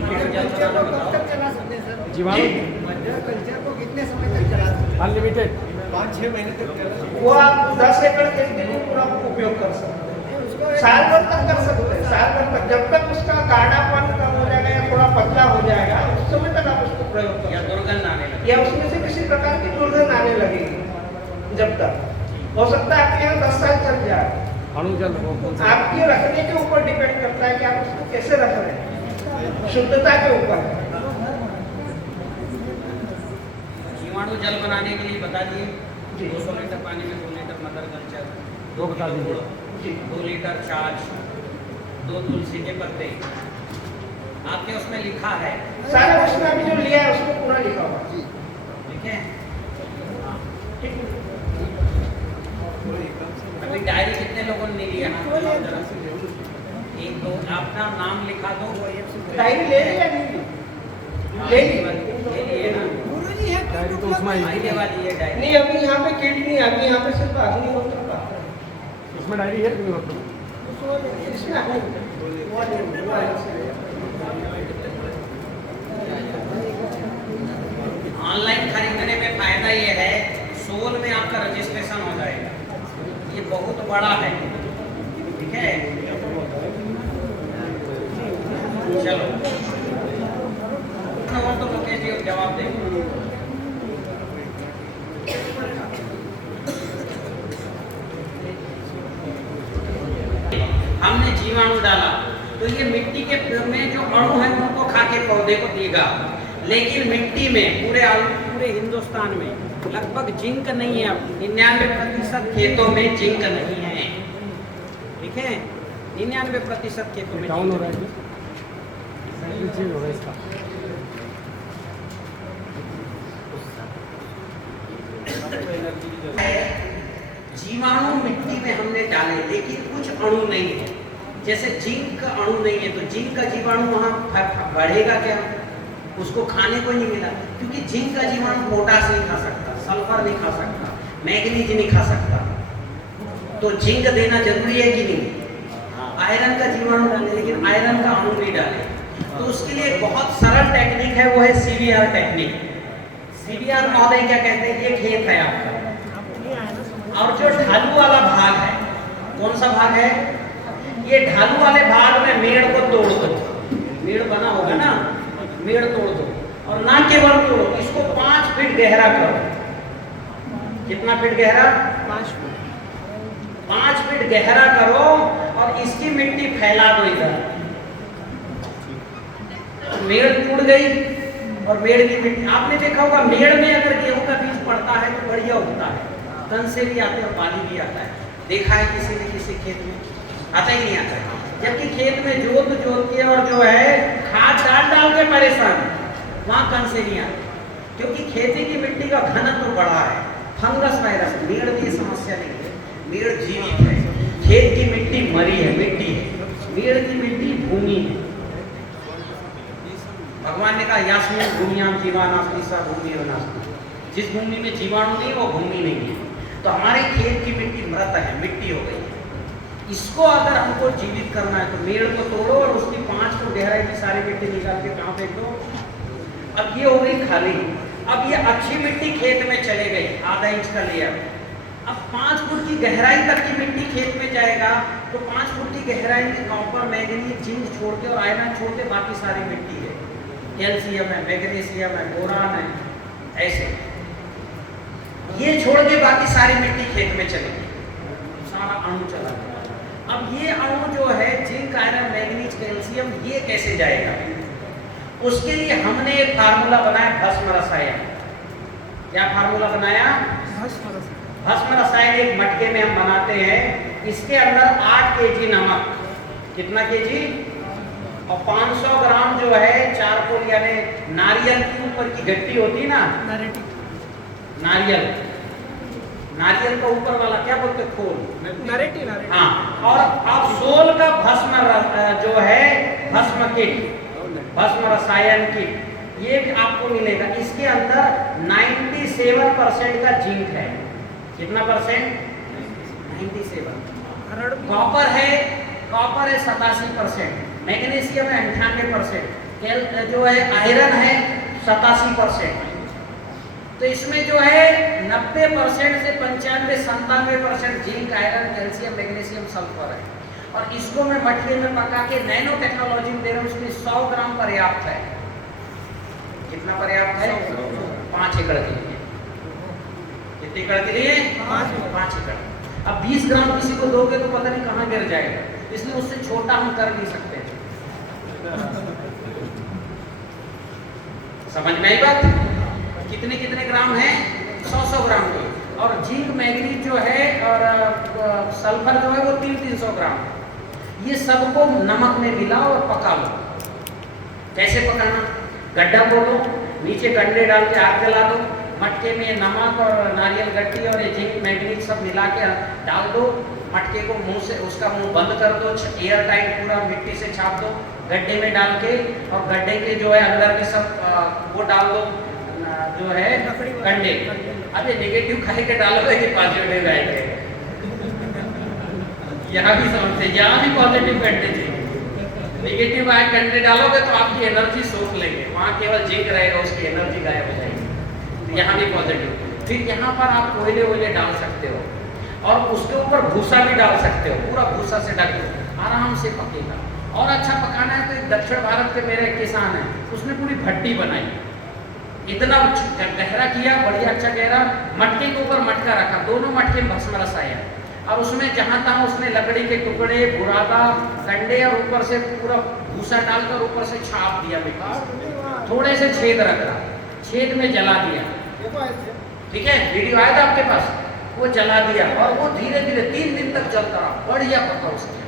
कल्चर को कब तक चला सकते हैं सर? जीवाणु मदर कल्चर को कितने समय तक चला सकते हैं? अनलिमिटेड 5-6 महीने तक चला। वो आप 10 एकड़ खेत के लिए पूरा उपयोग कर सकते हैं, उसको साल भर तक कर सकते हैं, साल भर तक, जब तक उसका गाढ़ापन कम हो जाएगा या थोड़ा पतला हो जाएगा, उस समय तक आप उसको प्रयोग कर या सकते दुर्गंध आने हैं। लगे। या उसमें से किसी प्रकार की दुर्गंध आने लगेगी। जब तक हो सकता है आपके यहाँ 10 साल चल जाए। अणु जल वो कौन सा आपके रखने के ऊपर डिपेंड करता है कि आप उसको कैसे रख रहे हैं, शुद्धता के ऊपर। जीवाणु जल बनाने के लिए बता दिए, जी। 200 लीटर पानी में 2 लीटर मदर कल्चर, वो बता दीजिए। जी। 2 लीटर छाछ, 2 तुलसी के पत्ते। आपके उसमें लिखा है, सारा उसमें अभी जो लिया है उसमें पूरा लिखा हुआ है। ठीक है? ठीक है। अभी डायरी कितने लोगों ने नहीं लिया? एक दो अपना नाम लिखा दो। डायरी ले ली या नहीं ली? ले ली। ले लिए ना? गुरुजी है डायरी तो उसमें ही आने वाली है डायरी। नहीं, अभी यहाँ पे किट नहीं, अभी यहाँ पे सिर्फ अग्निहोत्र का है। उसमें डायरी है कि नहीं मतलब इसमें अग्निहोत्र। ऑनलाइन खरीदने में फायदा ये है, सोल में आपका रजिस्ट्रेशन हो जाएगा। ये बहुत बड़ा है, ठीक है? चलो तो मुकेश जी जवाब देंगे। हमने जीवाणु डाला तो ये मिट्टी के में जो अणु है उनको खा के पौधे को देगा, लेकिन मिट्टी में पूरे हिंदुस्तान में लगभग जिंक नहीं है। 99% खेतों में जिंक नहीं है, ठीक है? 99% खेतों में डाउन हो जिंक रहा है कि चेंज हो रहा है इसका। जीवाणु मिट्टी में हमने डाले, लेकिन कुछ अणु नहीं है। जैसे जिंक का अणु नहीं है तो जिंक का जीवाणु वहाँ बढ़ेगा क्या? उसको खाने को नहीं मिला, क्योंकि जिंक का जीवाणु पोटास नहीं खा सकता, सल्फर नहीं खा सकता, मैग्नीज नहीं खा सकता। तो जिंक देना जरूरी है कि नहीं? आयरन का जीवाणु डाले, लेकिन आयरन का अणु नहीं डाले। तो उसके लिए एक बहुत सरल टेक्निक है, वो है CBR टेक्निक। CBR महोदय क्या कहते हैं? ये खेत है आपका, और जो ढालू वाला भाग है, कौन सा भाग है? ये ढालू वाले भाग में मेड़ को तोड़ दो। मेड़ बना होगा ना, मेड़ तोड़ दो, और ना केवल तोड़ो, इसको 5 फीट गहरा करो। कितना फीट गहरा? 5 फीट। 5 फीट गहरा करो और इसकी मिट्टी फैला दो इधर। मेड़ टूट गई और मेड़ की मिट्टी, आपने देखा होगा मेड़ में अगर गेहूं का बीज पड़ता है तो बढ़िया उगता है, तन से भी आते और पानी भी आता है। देखा है किसी ने किसी खेत में? आता ही नहीं आता है। जबकि खेत में जोत के और जो है खाद डाल के परेशान, वहां कौन से नहीं आते, क्योंकि खेती की मिट्टी का घनत्व तो बढ़ा है। फंगस वायरस, मेड़ की समस्या नहीं है, मेड़ जीवित है। खेत की मिट्टी मरी है, मिट्टी है, मेड़ की मिट्टी भूमि है। भगवान ने कहा यास्मिन भूमियाम जीवानास्ति सा भूमि नास्ति, जिस भूमि में जीवाणु नहीं वो भूमि नहीं है। तो हमारे खेत की मिट्टी मृत है, मिट्टी हो गई है। इसको अगर हमको जीवित करना है तो मेड़ को तोड़ो और उसकी 5 फुट गहराई की सारी मिट्टी निकाल के कहाँ फेंक दो। अब ये हो गई खाली। अब ये अच्छी मिट्टी खेत में चले गई, आधा इंच का लेयर। अब 5 फुट की गहराई तक की मिट्टी खेत में जाएगा तो 5 फुट की गहराई में कॉपर, मैग्नीज, जिंक छोड़ के और आयरन छोड़ के बाकी सारी मिट्टी है। कैल्शियम है, मैग्नीशियम है, बोरान है, ऐसे ये छोड़ के बाकी सारी मिट्टी खेत में चलेगी, सारा अणु चला गया। अब ये अणु जो है जिंक, आयरन, मैग्नीज, कैल्शियम, ये कैसे जाएगा? उसके लिए हमने एक फार्मूला बनाया, भस्म रसायन। क्या फार्मूला बनाया? भस्म रसायन एक मटके में हम बनाते हैं। इसके अंदर 8 केजी नमक, कितना केजी? और 500 ग्राम जो है चारकोल, यानी नारियल की ऊपर की गट्टी होती है ना, नारियल, नारियल का ऊपर वाला क्या बोलते हैं? खोल। हाँ, और अब सोल का भस्म जो है भस्म किट, भस्म रसायन किट, ये भी आपको मिलेगा। इसके अंदर 97% का जिंक है। कितना परसेंट? 97। कॉपर है, कॉपर है 87%, मैग्नीशियम है 98%, जो है आयरन है 87%। तो इसमें जो है 90% से 95-97% zinc, iron, calcium, magnesium, sulphur है। और इसको मैं मटके में पका के नैनो टेक्नोलॉजी में दे रहा हूँ। इसमें 100 ग्राम पर्याप्त है। कितना पर्याप्त है? 5 एकड़ के लिए। कितने एकड़ के लिए? 5 एकड़। अब 20 ग्राम किसी को दोगे तो पता नहीं कहाँ गिर जाएगा, इसलिए उससे छोटा हम कर नहीं सकते। समझ में आई बात? कितने कितने ग्राम है? 100-100 ग्राम के। और जिंक, मैग्नीज जो है और सल्फर जो है वो 300-300 ग्राम। ये सबको नमक में मिलाओ और पका लो। कैसे पकाना? गड्ढा खोलो, नीचे कंडे डाल के आग जला दो, मटके में नमक और नारियल गट्टी और ये जिंक, मैग्नीज सब मिला के डाल दो। मटके को मुंह से, उसका मुंह बंद कर दो, एयर टाइट पूरा मिट्टी से छाप दो, गड्ढे में डाल के, और गड्ढे के जो है अंदर के सब वो डाल दो, जो है कंडे। अरे नेगेटिव खाए के डालोगे कि पॉजिटिव आएंगे? यहाँ भी समझते, यहाँ भी पॉजिटिव कंडे चाहिए। नेगेटिव आए कंडे डालोगे तो आपकी एनर्जी सोख लेंगे, वहाँ केवल जिंक रहेगा, उसकी एनर्जी गायब हो जाएगी। तो यहाँ भी पॉजिटिव। फिर यहाँ पर आप कोयले वोयले डाल सकते हो और उसके ऊपर भूसा भी डाल सकते हो, पूरा भूसा से ढक दो, आराम से पकेगा। और अच्छा पकाना है तो एक दक्षिण भारत के मेरे किसान हैं, उसने पूरी भट्टी बनाई, इतना गहरा किया, बढ़िया अच्छा गहरा, मटके के ऊपर मटका रखा, दोनों मटके में भस्म रसायन, और उसमें जहाँ तहाँ उसने लकड़ी के टुकड़े, बुरादा, कंडे और ऊपर से पूरा भूसा डालकर ऊपर से छाप दिया मिट्टी, थोड़े से छेद रखा, छेद में जला दिया। ठीक है, वीडियो आया था आपके पास? वो जला दिया और वो धीरे धीरे 3 दिन तक जलता रहा, बढ़िया पका उसके।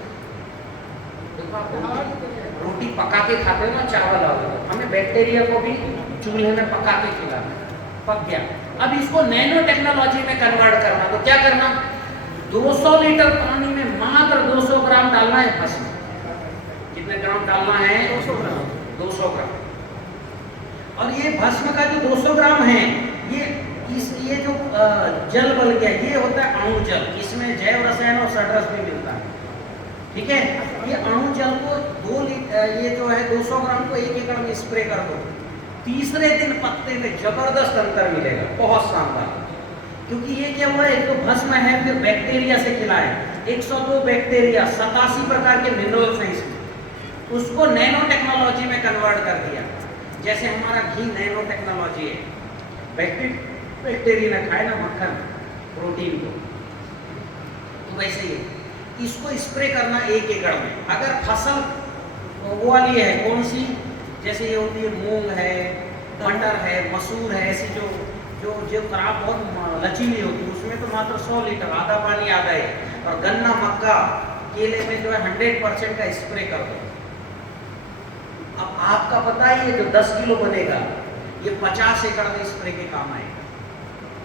रोटी पका के खाते हो ना, चावल आओ, हमें बैक्टीरिया को भी चूल्हे में पका के खिलाना, पक गया। अब इसको नैनो टेक्नोलॉजी में कन्वर्ट करना, तो क्या करना? 200 लीटर पानी में मात्र 200 ग्राम डालना है भस्म। कितने ग्राम डालना है? 200 ग्राम। 200 ग्राम। और ये भस्म का जो 200 ग्राम है, ये जो जल बन गया, ये होता है अणु जल। इसमें जैव रसायन और षड्रस भी मिलता है। ठीक है, ये अणु जल को 2 लीटर, ये जो है 200 ग्राम को 1 एकड़ में स्प्रे कर दो। तीसरे दिन पत्ते में जबरदस्त अंतर मिलेगा, बहुत शानदार। क्योंकि ये क्या हुआ, एक तो भस्म है, फिर बैक्टीरिया से खिला है, 102 बैक्टीरिया, 87 प्रकार के मिनरल्स हैं इसमें, उसको नैनो टेक्नोलॉजी में कन्वर्ट कर दिया। जैसे हमारा घी नैनो टेक्नोलॉजी है, बैक्टीरिया ने खाए ना मक्खन, प्रोटीन को, तो वैसे ही इसको स्प्रे करना 1 एकड़ में। अगर फसल वो वाली है, कौन सी, जैसे ये होती है मूंग है, मटर है, मसूर है, ऐसी जो जो जो खराब बहुत लचीली होती है, उसमें तो मात्र 100 लीटर, आधा पानी आधा है। और गन्ना, मक्का, केले में जो है 100% का स्प्रे कर दो। अब आपका पता ही है जो 10 किलो बनेगा ये 50 एकड़ में स्प्रे के काम आएगा।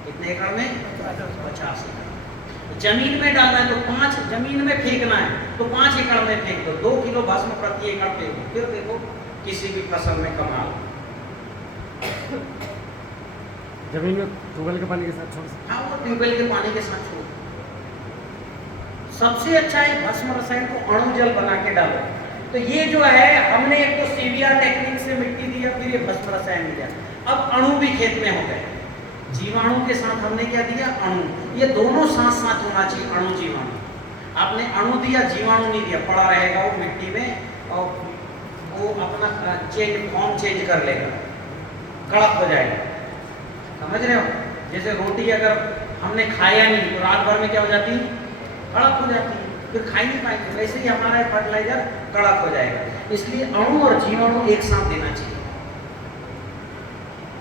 कितने एकड़ में? 50 एकड़। जमीन में डालना है तो 5, जमीन में फेंकना है तो 5 एकड़ में फेंक दो, 2 किलो भस्म प्रति एकड़ फेंक दो, फिर देखो किसी भी फसल में कमाल। जमीन में ट्यूबवेल के पानी के साथ छोड़ सकते हाँ, वो ट्यूबवेल के पानी के साथ छोड़। सबसे अच्छा है भस्म रसायन को अणु जल बना के डालो। तो ये जो है हमने एक तो सीविया टेक्निक से मिट्टी दिया, फिर ये भस्म रसायन दिया, अब अणु भी खेत में हो गए। जीवाणु के साथ हमने क्या दिया? अणु। ये दोनों साथ साथ होना चाहिए, अणु जीवाणु। आपने अणु दिया, जीवाणु नहीं दिया, पड़ा रहेगा वो मिट्टी में और वो अपना फॉर्म चेंज कर लेगा, कड़क हो जाएगा। समझ रहे हो? जैसे रोटी अगर हमने खाया नहीं तो रात भर में क्या हो जाती? कड़क हो जाती है, फिर खा ही नहीं पाएंगे। वैसे ही हमारा फर्टिलाइजर कड़क हो जाएगा। इसलिए अणु और जीवाणु एक साथ देना चाहिए।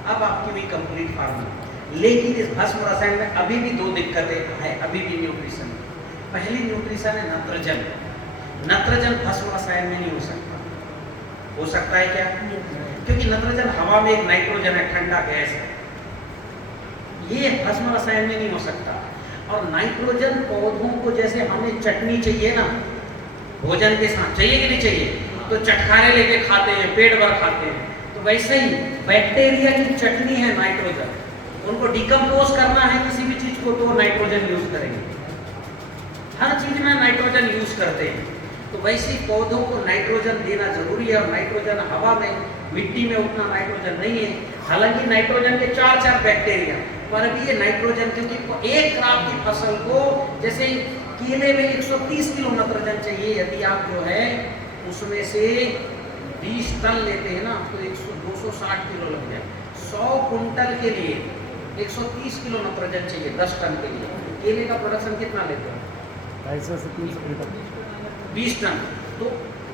अब आपकी भी कंप्लीट फार्मिंग। लेकिन इस भस्म रसायन में अभी भी 2 दिक्कतें हैं, अभी भी न्यूट्रिशन। पहली न्यूट्रिशन है नत्रजन। नत्रजन भस्म रसायन में नहीं हो सकता। हो सकता है क्या? क्योंकि नत्रजन हवा में एक नाइट्रोजन है, ठंडा गैस है, ये भस्म रसायन में नहीं हो सकता। और नाइट्रोजन पौधों को जैसे हमें चटनी चाहिए ना, भोजन के साथ चाहिए कि नहीं चाहिए, तो चटखारे लेके खाते हैं, पेट भर खाते हैं, तो वैसे ही बैक्टीरिया की चटनी है नाइट्रोजन। उनको डिकम्पोज करना है किसी भी चीज को तो नाइट्रोजन यूज करेंगे। हर चीज में नाइट्रोजन यूज करते हैं। तो वैसे ही पौधों को नाइट्रोजन देना जरूरी है। और नाइट्रोजन हवा में, मिट्टी में उतना नाइट्रोजन नहीं है। हालांकि नाइट्रोजन के 4 बैक्टीरिया, पर भी ये नाइट्रोजन, क्योंकि एक क्रॉप की फसल को जैसे केले में 130 किलो नत्रजन चाहिए, यदि आप जो है उसमें से 20 टन लेते हैं ना तो 260 किलो लग जाए। 100 कुंटल के लिए 130 किलो नत्रजन चाहिए 10 टन के लिए। केले का प्रोडक्शन कितना लेते हैं? 250 से 300 क्विंटल। 20 टन तो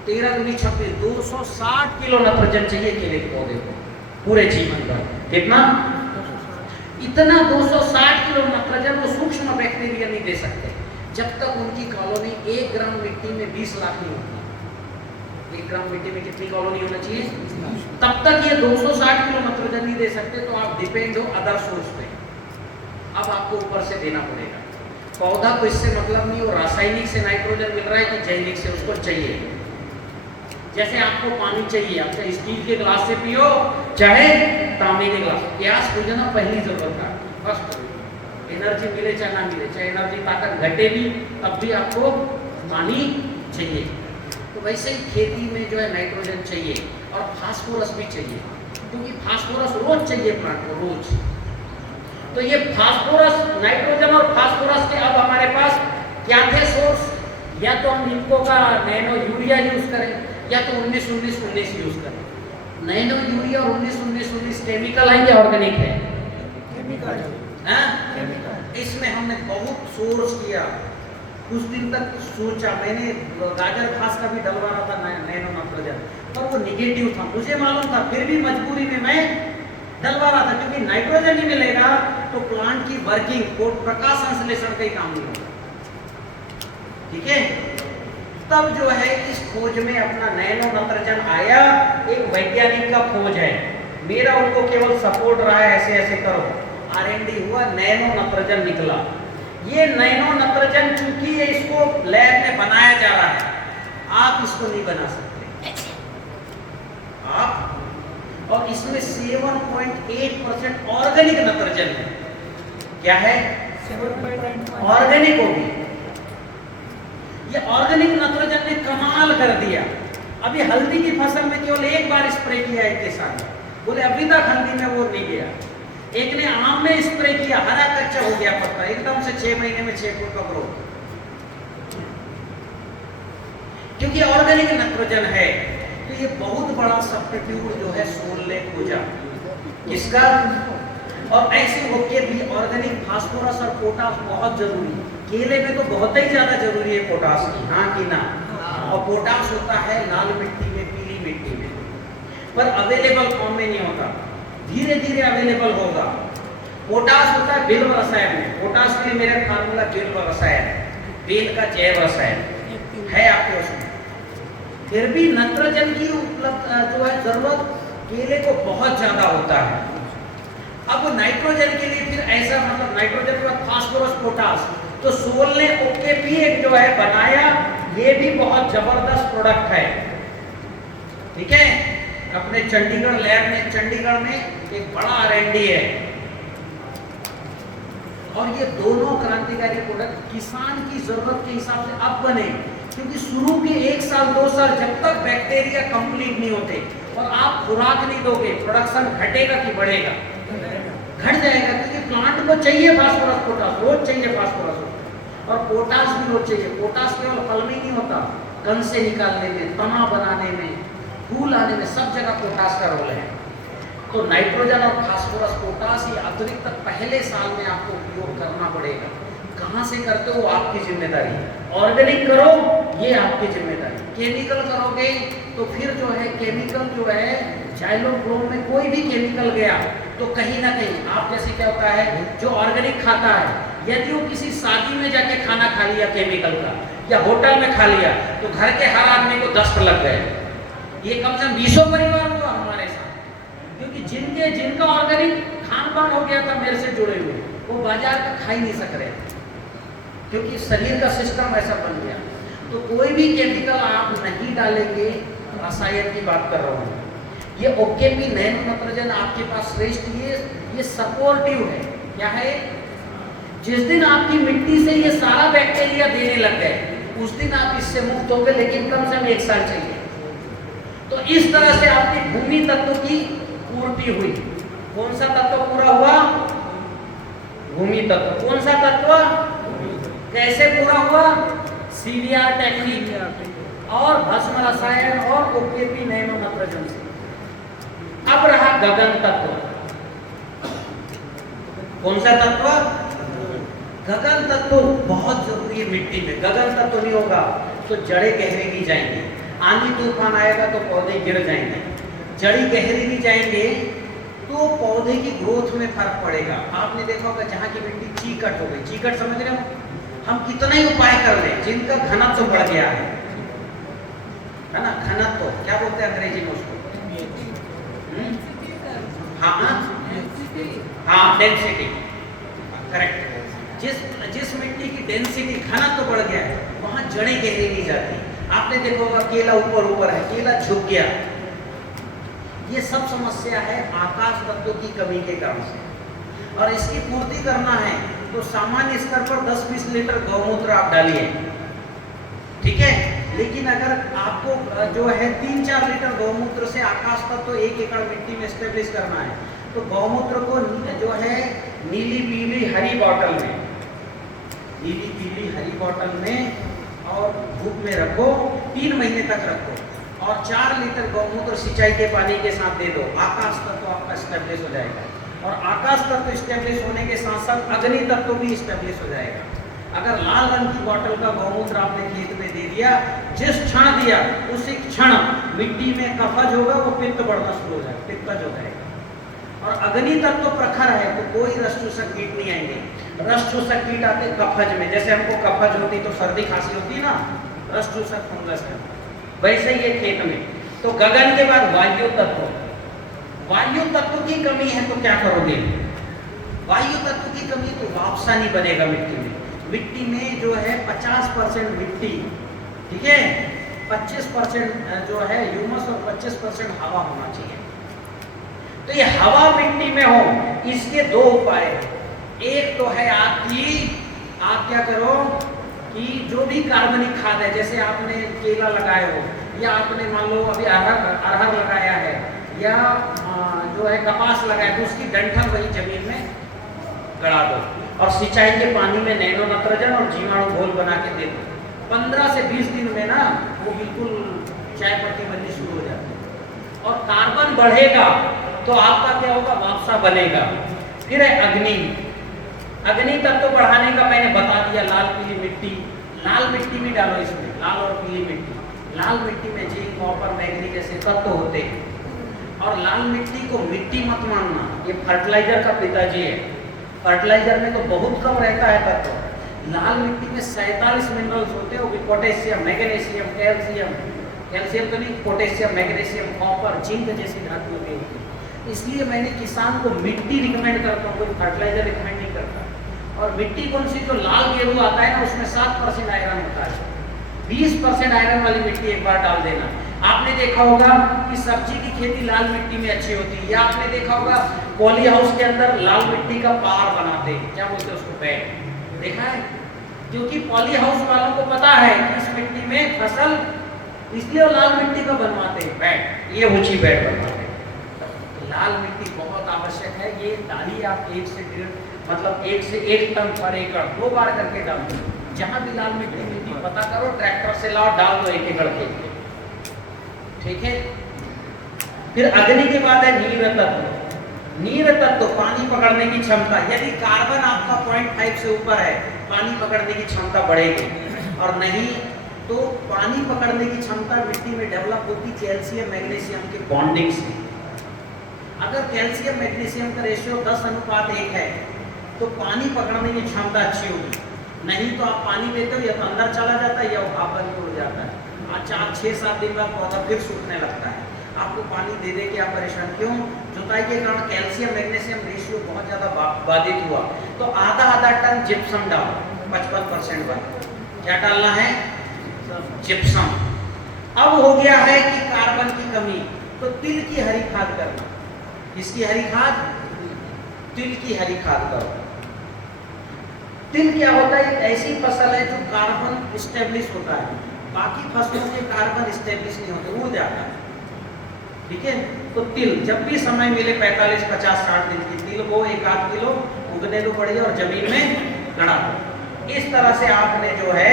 13 दूनी 26, 260 किलो नत्रजन चाहिए केले के पौधे को पूरे जीवन का। कितना? इतना 260 किलो नत्रजन वो सूक्ष्म बैक्टीरिया नहीं दे सकते जब तक उनकी कॉलोनी 1 ग्राम मिट्टी में 20 लाख नहीं होती। 1 ग्राम मिट्टी में कितनी कॉलोनी होना चाहिए? तब तक ये 260 किलो नत्रजन नहीं दे सकते। तो आप डिपेंड हो अदर सोर्स पे। अब आपको ऊपर से देना पड़ेगा। पौधा को इससे मतलब नहीं, वो रासायनिक से नाइट्रोजन मिल रहा है कि जैविक से, उसको चाहिए। जैसे आपको पानी चाहिए, आप चाहे स्टील के गिलास से पियो चाहे तांबे के गिलास। प्यास बुझना पहली जरूरत है, फर्स्ट। एनर्जी मिले चाहे ना मिले, चाहे एनर्जी ताकत घटे भी, तब भी आपको पानी चाहिए। तो वैसे ही खेती में जो है नाइट्रोजन चाहिए और फास्फोरस भी चाहिए, क्योंकि फास्फोरस रोज चाहिए प्लांट को, रोज। तो ये फास्फोरस, नाइट्रोजन और फास्फोरस के अब हमारे पास क्या थे सोर्स? या तो हम इनको का नैनो यूरिया यूज करें या तो 19-19-19 यूज करें। नैनो यूरिया और 19-19-19 केमिकल है या ऑर्गेनिक है? केमिकल है। इसमें हमने बहुत सोर्स किया, कुछ दिन तक सोचा। मैंने गाजर घास का भी डलवा रहा था नैनो नत्रजन, पर वो निगेटिव था, मुझे मालूम था, फिर भी मजबूरी में मैं डलवा रहा था। क्योंकि नाइट्रोजन नहीं मिलेगा तो प्लांट की वर्किंग, प्रकाश संश्लेषण का ही काम नहीं होगा। ठीक है? तब जो है इस खोज में अपना नैनो नत्रजन आया। एक वैज्ञानिक का खोज है, मेरा उनको केवल सपोर्ट रहा है, ऐसे ऐसे करो। R&D हुआ, नैनो नत्रजन निकला। ये नैनो नत्रजन चूंकि इसको लैब में बनाया जा रहा है, आप इसको नहीं बना सकते आप। और इसमें 7.8% ऑर्गेनिक नत्रजन है। क्या है? ऑर्गेनिक होगी। ये ऑर्गेनिक नत्रजन ने कमाल कर दिया। अभी हल्दी की फसल में केवल 1 बार स्प्रे किया एक किसान ने, बोले अभी तक हल्दी में वो नहीं गया। एक ने आम में स्प्रे किया, हरा कच्चा हो गया पत्ता, एकदम से 6 महीने में 6 फुट का ग्रोथ, क्योंकि ऑर्गेनिक नत्रजन है। तो ये बहुत बड़ा सब्स्टिट्यूट जो है सोल ने खोजा किसका। और ऐसे होके भी ऑर्गेनिक फास्फोरस और पोटास बहुत जरूरी। केले में तो बहुत ही ज्यादा जरूरी है पोटास की, हाँ कि ना? और पोटास होता है लाल मिट्टी में, पीली मिट्टी में, पर अवेलेबल फॉर्म में नहीं होता, धीरे धीरे अवेलेबल होगा। पोटास होता है बिल्व रसायन में। पोटास के लिए मेरा फार्मूला बिल्व रसायन, बेल का जैव रसायन है आपके उसमें, फिर भी नाइट्रोजन की उपलब्ध जो है जरूरत केले को बहुत ज्यादा होता है। अब नाइट्रोजन के लिए फिर ऐसा मतलब नाइट्रोजन के बाद फास्फोरस पोटास, तो सोल ने ओकेपी एक जो है बनाया, ये भी बहुत जबरदस्त प्रोडक्ट है, ठीक है। अपने चंडीगढ़ लैब में, चंडीगढ़ में एक बड़ा R&D है, और ये दोनों क्रांतिकारी प्रोडक्ट किसान की जरूरत के हिसाब से अब बने, क्योंकि शुरू के 1 साल 2 साल जब तक बैक्टीरिया कंप्लीट नहीं होते और आप खुराक नहीं दोगे, प्रोडक्शन घटेगा कि बढ़ेगा? घट जाएगा, क्योंकि प्लांट को चाहिए फास्फोरस पोटास, रोज चाहिए फास्फोरस और पोटास भी रोज चाहिए। पोटास केवल फल में नहीं होता, कण से निकालने में, तना बनाने में, फूल आने में, सब जगह पोटास का रोल है। तो नाइट्रोजन और फास्फोरस पोटास ये अतिरिक्त पहले साल में आपको उपयोग करना पड़ेगा। कहाँ से करते हो आपकी जिम्मेदारी, ऑर्गेनिक करो ये आपकी जिम्मेदारी, केमिकल करोगे तो फिर जो है केमिकल जो है जाइलोफ्लोम में कोई भी केमिकल गया तो कहीं ना कहीं आप जैसे क्या होता है, जो ऑर्गेनिक खाता है यदि वो किसी शादी में जाके खाना खा लिया केमिकल का या होटल में खा लिया तो घर के हर आदमी को दस्त लग गए। ये कम से कम 20 परिवार हुआ हमारे साथ, क्योंकि जिनका ऑर्गेनिक खान पान हो गया था मेरे से जुड़े हुए, वो बाजार का खा ही नहीं सक रहे, क्योंकि शरीर का सिस्टम ऐसा बन गया। तो कोई भी केमिकल आप नहीं डालेंगे, रसायन की बात कर रहा हूँ, ये ओकेपी नैनो नाइट्रोजन आपके पास श्रेष्ठ, ये सपोर्टिव है। क्या है? जिस दिन आपकी मिट्टी से ये सारा बैक्टीरिया देने लग गए उस दिन आप इससे मुक्त होंगे, लेकिन कम से कम 1 साल चाहिए। तो इस तरह से आपकी भूमि तत्व की पूर्ति हुई। कौन सा तत्व पूरा हुआ? भूमि तत्व। कौन सा तत्व? कैसे पूरा हुआ? CVR टेक्निक और भस्म रसायन और ओकेपी नैनो नाइट्रोजन से। अब रहा गगन तत्व। कौन सा तत्व? गगन तत्व बहुत जरूरी है मिट्टी में। गगन तत्व नहीं होगा तो जड़ें गहरी नहीं जाएंगी, आंधी तूफान आएगा तो पौधे गिर जाएंगे, जड़ी गहरी नहीं जाएंगे तो पौधे की ग्रोथ में फर्क पड़ेगा। आपने देखा होगा जहाँ की मिट्टी चीकट हो गई, चीकट समझ रहे हो, हम कितना ही उपाय कर लें, जिनका घनत्व बढ़ गया है ना, घनत्व क्या बोलते हैं अंग्रेजी में उसको? हाँ डेंसिटी, करेक्ट। जिस मिट्टी की डेंसिटी घनत्व बढ़ गया है वहां जड़ें गहरी नहीं जाती। आपने देखा होगा केला ऊपर है, केला झुक गया, ये सब समस्या है आकाश तत्व की कमी के कारण से। और इसकी पूर्ति करना है तो सामान्य स्तर पर 10-20 लीटर गौमूत्र आप डालिए, ठीक है। लेकिन अगर आपको जो है 3-4 लीटर गौमूत्र से आकाश तत्व 1 एकड़ मिट्टी में स्टेब्लिश करना है तो गौमूत्र को जो है नीली पीली हरी बॉटल में, नीली पीली हरी बॉटल में और धूप में रखो, 3 महीने तक रखो और 4 लीटर गौमूत्र सिंचाई के पानी के साथ दे दो, आकाश तत्व आपका स्टेब्लिश हो जाएगा। और आकाश तत्व स्टेब्लिश होने के साथ साथ अग्नि तत्व भी स्टेब्लिश हो जाएगा। अगर लाल रंग की बॉटल का गौमूत्र आपने खेत में दे दिया, जिस क्षण दिया उसी क्षण मिट्टी में कफज होगा, वो पित्त बढ़ना शुरू हो जाएगा, पित्तज हो जाएगा। और अग्नि तत्व प्रखर है तो कोई रस चूसक कीट नहीं आएंगे। रस चूसक कीट आते कफज में, जैसे हमको कफज होती तो सर्दी खांसी होती ना, रस चूसक फंगस है, वैसे ही खेत में। तो गगन के बाद वायु तत्व, वायु तत्व की कमी है तो क्या करोगे? वायु तत्व की कमी तो वापसा नहीं बनेगा मिट्टी में। मिट्टी में जो है 50% मिट्टी, ठीक है, 25% जो है ह्यूमस और 25% हवा होना चाहिए। तो ये हवा मिट्टी में हो, इसके 2 उपाय। एक तो है आप क्या करो कि जो भी कार्बनिक खाद है, जैसे आपने केला लगाए हो या आपने मान लो अभी अरहर लगाया है या जो है कपास लगाया तो उसकी डंठल वही जमीन में गड़ा दो और सिंचाई के पानी में नैनो नाइट्रोजन और जीवाणु घोल बना के दे दो। 15 से 20 दिन में ना वो बिल्कुल चाय पत्ती बननी शुरू हो जाती है और कार्बन बढ़ेगा तो आपका क्या होगा? वापसा बनेगा। फिर है अग्नि। अग्नि तत्व बढ़ाने का मैंने बता दिया, लाल पीली मिट्टी, लाल मिट्टी में डालो इसमें, लाल और पीली मिट्टी। लाल मिट्टी में जिंक, कॉपर, मैग्नीज जैसे तत्व होते हैं। और लाल मिट्टी को मिट्टी मत मानना, ये फर्टिलाइजर का पिताजी है। फर्टिलाइजर में तो बहुत कम रहता है तत्व, लाल मिट्टी में 47 मिनरल्स होते हैं, वो भी पोटेशियम, मैग्नीशियम, कैल्शियम तो नहीं, पोटेशियम, मैग्नीशियम, कॉपर, जिंक जैसी धातुएं भी होती है। इसलिए मैंने किसान को मिट्टी रिकमेंड करता हूँ, कोई फर्टिलाइजर रिकमेंड नहीं करता। और मिट्टी कौन सी, जो लाल गेहूँ आता है ना, उसमें 7% आयरन होता है। 20% आयरन वाली मिट्टी एक बार डाल देना। आपने देखा होगा कि सब्जी की खेती लाल मिट्टी में अच्छी होती है, या आपने देखा होगा पॉली हाउस के अंदर लाल मिट्टी का पार बनाते हैं, क्या बोलते हैं उसको, बेड, देखा है? क्योंकि पॉली हाउस वालों को पता है कि इस मिट्टी में फसल, इसलिए वो लाल मिट्टी का बनवाते हैं बेड, ये ऊंची बेड बनवाते हैं। लाल मिट्टी बहुत आवश्यक है। ये डालिए आप 1 से 1 टन पर एकड़ 2 बार करके डाल दो। जहां भी लाल मिट्टी मिलती पता करो, ट्रैक्टर से लाओ, डाल दो 1 एकड़ के लिए, ठीक है? फिर अग्नि के बाद है नीर तत्व। नीर तत्व पानी पकड़ने की क्षमता। यदि कार्बन आपका 0.5 से ऊपर है, पानी पकड़ने की क्षमता बढ़ेगी, और नहीं तो पानी पकड़ने की क्षमता मिट्टी में डेवलप होती कैल्शियम मैग्नीशियम के बॉन्डिंग से। अगर कैल्शियम मैग्नीशियम का रेशियो 10:1 है तो पानी पकड़ने की क्षमता अच्छी होगी। नहीं तो आप पानी देते हो या तो अंदर चला जाता है या वो भाप बन के उड़ जाता है। 4-6-7 दिन बाद पौधा फिर सूखने लगता है। आपको पानी दे दे के आप परेशान क्यों? जुताई के कारण कैल्शियम मैग्नीशियम रेशियो बहुत ज़्यादा बाधित हुआ, तो आधा टन जिप्सम डालो, 55% वाला। क्या डालना है? जिप्सम। अब हो गया है कि कार्बन की कमी, तो तिल की हरी खाद करना। किसकी हरी खाद? तिल की हरी खाद करो। तिल क्या होता है? एक ऐसी फसल है जो कार्बन स्टेब्लिश होता है, बाकी फसलों के कार्बन स्टेब्लिश नहीं होते, उड़ जाता है, ठीक है? तो तिल जब भी समय मिले 45, 50, 60 दिन की तिल वो 1-8 किलो उगने को पड़ी और जमीन में गड़ा दो। इस तरह से आपने जो है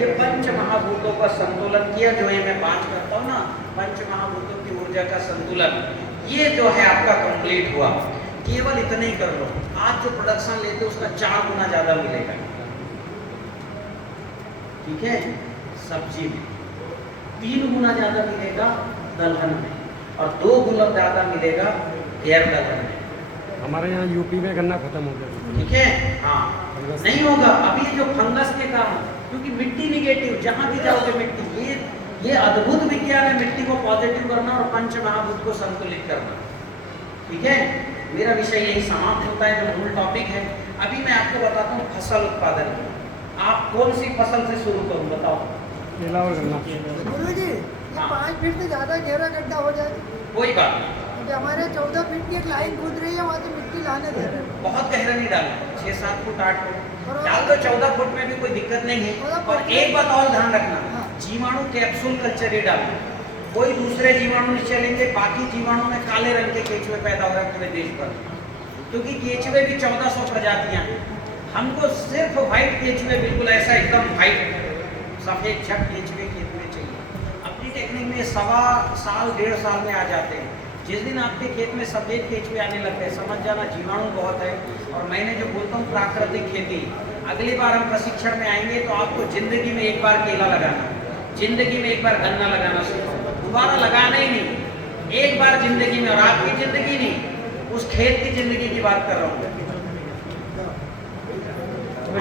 ये पंच महाभूतों का संतुलन किया, जो ये मैं बात करता हूँ ना, पंच महाभूतों की ऊर्जा का संतुलन, ये जो है आपका कंप्लीट हुआ। केवल इतना ही कर लो, आज जो प्रोडक्शन लेते उसका 4 गुना ज्यादा मिलेगा, ठीक है? सब्जी में 3 गुना ज्यादा मिलेगा दलहन में, और 2 गुना ज्यादा मिलेगा गैर दलहन में। हमारे यहाँ यूपी में गन्ना खत्म हो गया, ठीक है? हाँ, नहीं होगा अभी जो फंगस के कारण, क्योंकि मिट्टी निगेटिव, जहां भी जाओगे मिट्टी, ये अद्भुत विज्ञान है, मिट्टी को पॉजिटिव करना और पंच महाभूत को संतुलित करना, ठीक है? मेरा विषय यही समाप्त होता है, जो मूल टॉपिक है। अभी मैं आपको बताता हूँ फसल उत्पादन की। आप कौन सी फसल से शुरू करूँ, बताओ? केला और गन्ना। गुरुजी, ये 5 फीट से ज्यादा गहरा गड्ढा हो जाए, कोई बात नहीं, क्योंकि हमारे 14 फीट की एक लाइन कूद रही है, वहाँ से मिट्टी लाने दे रहे हैं। बहुत गहरा नहीं डालना, 6-7 फुट 8 फुट डाल दो, 14 फुट में भी कोई दिक्कत नहीं है। और एक बात और ध्यान रखना, जीवाणु कैप्सूल कल्चर ही डालना, कोई दूसरे जीवाणु नहीं चलेंगे। बाकी जीवाणु में काले रंग के केचुए पैदा हो रहे हैं पूरे देश पर, क्योंकि केचुए भी 1400 प्रजातियां हैं। हमको सिर्फ व्हाइट केचुए, बिल्कुल ऐसा एकदम व्हाइट सफेद छट केचुए खेत में चाहिए। अपनी टेक्निक में 1.25 साल 1.5 साल में आ जाते हैं। जिस दिन आपके खेत में सफेद केचुए आने लगते हैं, समझ जाना जीवाणु बहुत है। और मैंने जो बोलता हूँ प्राकृतिक खेती, अगली बार हम प्रशिक्षण में आएंगे तो आपको जिंदगी में एक बार केला लगाना, जिंदगी में एक बार गन्ना लगाना सीखो, दोबारा लगाना ही नहीं, एक बार जिंदगी में। और आपकी जिंदगी नहीं, उस खेत की जिंदगी की बात कर रहा हूँ।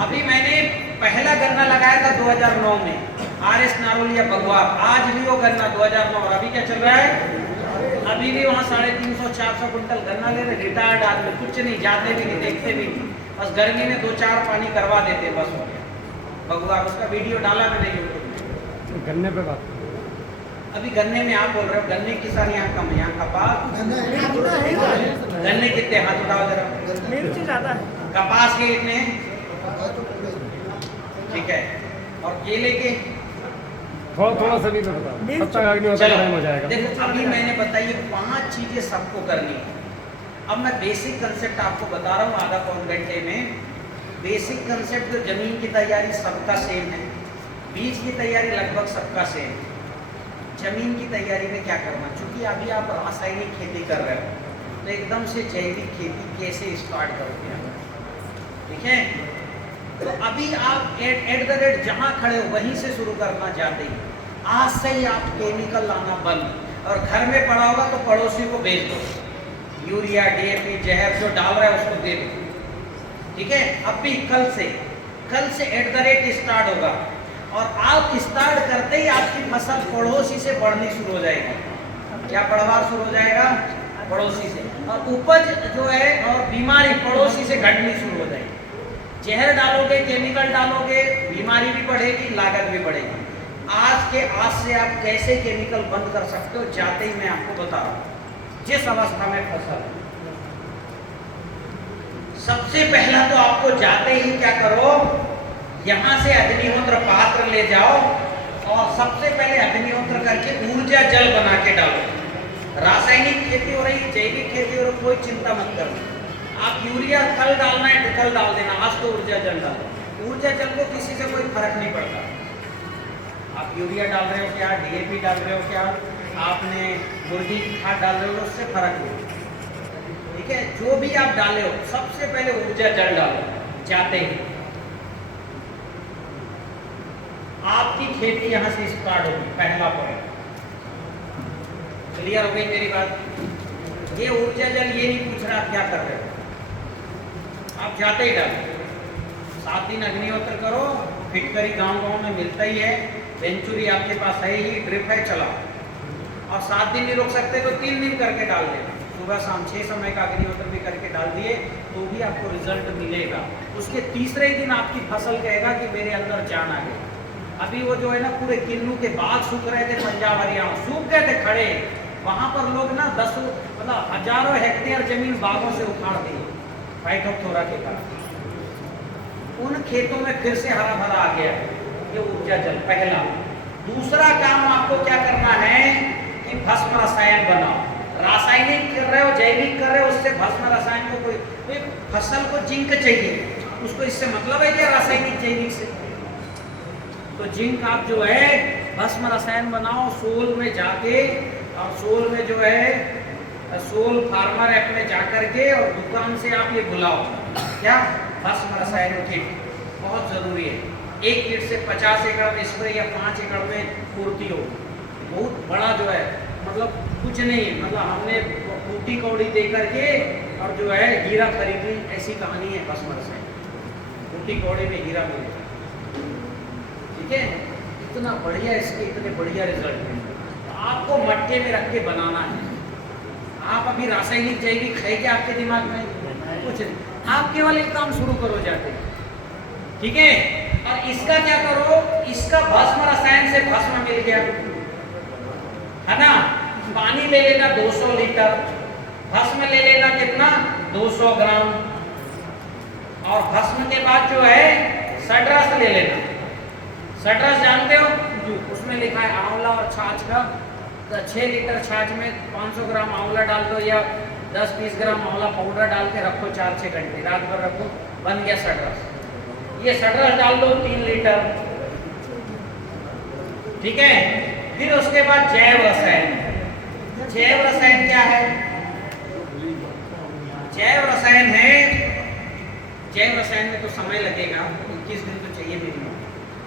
अभी मैंने पहला गन्ना लगाया था 2009 में, RS नारोलिया बगवार। आज भी वो गन्ना 2009, और अभी क्या चल रहा है? अभी भी वहाँ 350-400 कुंटल गन्ना ले रहे रिटायर्ड आदमी, कुछ नहीं, जाते भी नहीं, देखते भी नहीं, बस गर्मी में 2-4 पानी करवा देते, बस हो गया बगवार। उसका वीडियो डाला मैंने यूट्यूब में। गन्ने पे बात, अभी गन्ने में आप बोल रहे हो, गन्ने किसान यहाँ कम है, यहाँ कपास। गन्ने कितने, हाथ उठाओ जरा। मिर्च ज़्यादा है, कपास के कितने हैं? ठीक है, और केले के? थोड़ा सा भी बता, तब तक आगे नहीं होता चलो, टाइम हो जाएगा। देखो अभी मैंने बताई ये 5 चीजें सबको करनी है। अब मैं बेसिक कंसेप्ट आपको बता रहा हूँ आधा पौन घंटे में। बेसिक कंसेप्ट, जो जमीन की तैयारी सबका सेम है, बीज की तैयारी लगभग सबका सेम है। जमीन की तैयारी में क्या करना, क्योंकि अभी आप रासायनिक खेती कर रहे हो, तो एकदम से जैविक खेती कैसे स्टार्ट करोगे आप, ठीक है? तो अभी आप एट द रेट जहाँ खड़े हो वहीं से शुरू करना चाहते हैं। आज से ही आप केमिकल लाना बंद, और घर में पड़ा होगा तो पड़ोसी को भेज दो, यूरिया DAP जहर जो डाल रहा है उसको दे दो, ठीक है? अब भी कल कल से @ स्टार्ट होगा और आप स्टार्ट करते ही आपकी फसल पड़ोसी से बढ़नी शुरू हो जाएगी। क्या बढ़वार शुरू हो जाएगा? पड़ोसी से। और उपज जो है और बीमारी पड़ोसी से घटनी शुरू हो जाएगी। जहर डालोगे, केमिकल डालोगे, बीमारी भी बढ़ेगी, लागत भी बढ़ेगी। आज से आप कैसे केमिकल बंद कर सकते हो, जाते ही मैं आपको बता रहा हूँ। जिस अवस्था में फसल, सबसे पहला तो आपको जाते ही क्या करो, यहाँ से अग्निहोत्र पात्र ले जाओ और सबसे पहले अग्निहोत्र करके ऊर्जा जल बना के डालो। रासायनिक खेती हो रही है, जैविक खेती हो रही है, कोई चिंता मत करो। आप यूरिया कल डालना है तो कल डाल देना, आज तो ऊर्जा जल डालो। ऊर्जा जल को किसी से कोई फर्क नहीं पड़ता। आप यूरिया डाल रहे हो क्या, DAP डाल रहे हो क्या, आपने मुर्गी की खाद डाल रहे हो, उससे फर्क नहीं। ठीक है, जो भी आप डाले हो सबसे पहले ऊर्जा जल डालो जाते ही। आपकी खेती यहां से स्टार्ट होगी, पहला पॉइंट। क्लियर हो गई मेरी बात? ये ऊर्जा जल ये नहीं पूछ रहा आप क्या कर रहे हो, आप जाते ही डालो। 7 दिन अग्निहोत्र करो, फिटकरी गांव-गांव में मिलता ही है, वेंचुरी आपके पास है ही, ड्रिप है, चलाओ। और 7 दिन नहीं रोक सकते तो 3 दिन करके डाल देना, सुबह शाम 6 समय का अग्निहोत्र भी करके डाल दिए तो भी आपको रिजल्ट मिलेगा। उसके तीसरे दिन आपकी फसल कहेगा कि मेरे अंदर जान आ गई। अभी वो जो है ना, पूरे किन्नू के बाग सूख रहे थे, पंजाब हरियाणा सूख गए थे खड़े, वहां पर लोग ना 10 मतलब हजारों हेक्टेयर जमीन बागों से उखाड़ दी फाइटोप्थोरा के कारण। उन खेतों में फिर से हरा भरा आ गया। ये ऊर्जा जल पहला। दूसरा काम आपको क्या करना है कि भस्म रसायन बनाओ। रासायनिक कर रहे हो, जैविक कर रहे हो, उससे भस्म रसायन को कोई फसल को जिंक चाहिए, उसको इससे मतलब है क्या रासायनिक जैविक से? तो जिंक आप जो है भस्म रसायन बनाओ सोल में जाके, और सोल में जो है सोल फार्मर ऐप में जाकर के और दुकान से आप ये बुलाओ क्या, भस्म रसायन किट बहुत ज़रूरी है। एक किट से 50 एकड़ में स्प्रे या 5 एकड़ में पूर्ति हो। बहुत बड़ा जो है, मतलब कुछ नहीं, मतलब हमने टूटी कौड़ी दे करके और जो है हीरा खरीदी, ऐसी कहानी है भस्म रसायन। टूटी कौड़ी में हीरा मिलेगा, ठीक है। इतना बढ़िया इसके इतने बढ़िया रिजल्ट हैं। तो आपको मटके में रख के बनाना है। आप अभी रासायनिक जैविक है क्या आपके दिमाग में? कुछ नहीं। आप केवल एक काम शुरू करो जाते, ठीक है। और इसका क्या करो, इसका भस्म रसायन से भस्म मिल गया है ना, पानी ले लेना 200 लीटर, भस्म ले लेना कितना 200 ग्राम, और भस्म के बाद जो है सटरस ले लेना। सटरस जानते हो, उसमें लिखा है आंवला और छाछ का। तो 6 लीटर छाछ में 500 ग्राम आंवला डाल दो या 10-20 ग्राम आंवला पाउडर डाल के रखो 4-6 घंटे, रात भर रखो, बन गया सटरस। ये सटरस डाल दो 3 लीटर, ठीक है। फिर उसके बाद जैव रसायन। जैव रसायन क्या है? जैव रसायन है, जैव रसायन में तो समय लगेगा, 21 दिन तो चाहिए मिनिमम।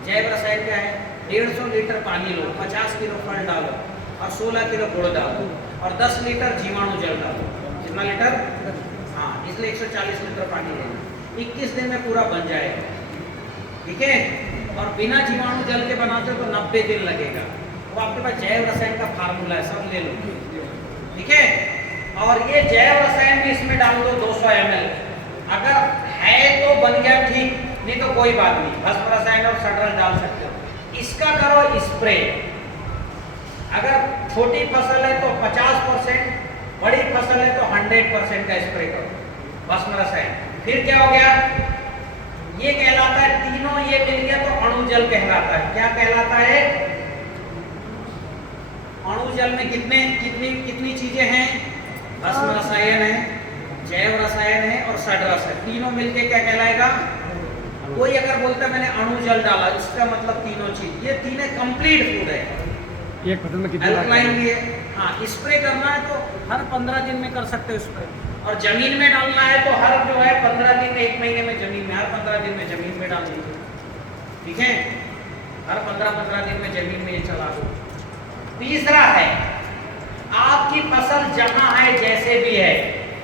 जैव रसायन क्या है? 150 लीटर पानी लो, 50 किलो फल डालो और 16 किलो गुड़ डालो और 10 लीटर जीवाणु जल डालो। कितना लीटर? हाँ, इसलिए 140 लीटर पानी लेना। 21 दिन में पूरा बन जाएगा, ठीक है। और बिना जीवाणु जल के बनाते हो तो 90 दिन लगेगा। वो आपके पास जैव रसायन का फार्मूला है, सब ले लो, ठीक है। और ये जैव रसायन भी इसमें डाल दो 200 ml। अगर है तो बन गया ठीक, नहीं तो कोई बात नहीं, भस्म रसायन और सटरस डाल सकते हो। इसका करो स्प्रे। अगर छोटी फसल है तो 50%, बड़ी फसल है तो 100% का स्प्रे करो भस्म रसायन। फिर क्या हो गया, ये कहलाता है, तीनों ये मिल गया तो अणु जल कहलाता है। क्या कहलाता है? अणु जल में कितनी चीजें हैं? भस्म रसायन है, जैव रसायन है और सटरस है। तीनों मिलके क्या कहलाएगा? कोई अगर बोलता है मैंने अणु जल डाला, इसका मतलब तीनों चीज, ये तीनों कंप्लीट फूड है। एक फसल में कितना अल्कलाइन भी है। हाँ, स्प्रे करना है तो हर 15 दिन में कर सकते हो स्प्रे, और जमीन में डालना है तो हर जो है 15 दिन में, 1 महीने में जमीन में, हर 15 दिन में जमीन में डाल दीजिए, ठीक है। हर 15-15 दिन में जमीन में ये चला दो। तीसरा है, आपकी फसल जहां है जैसे भी है,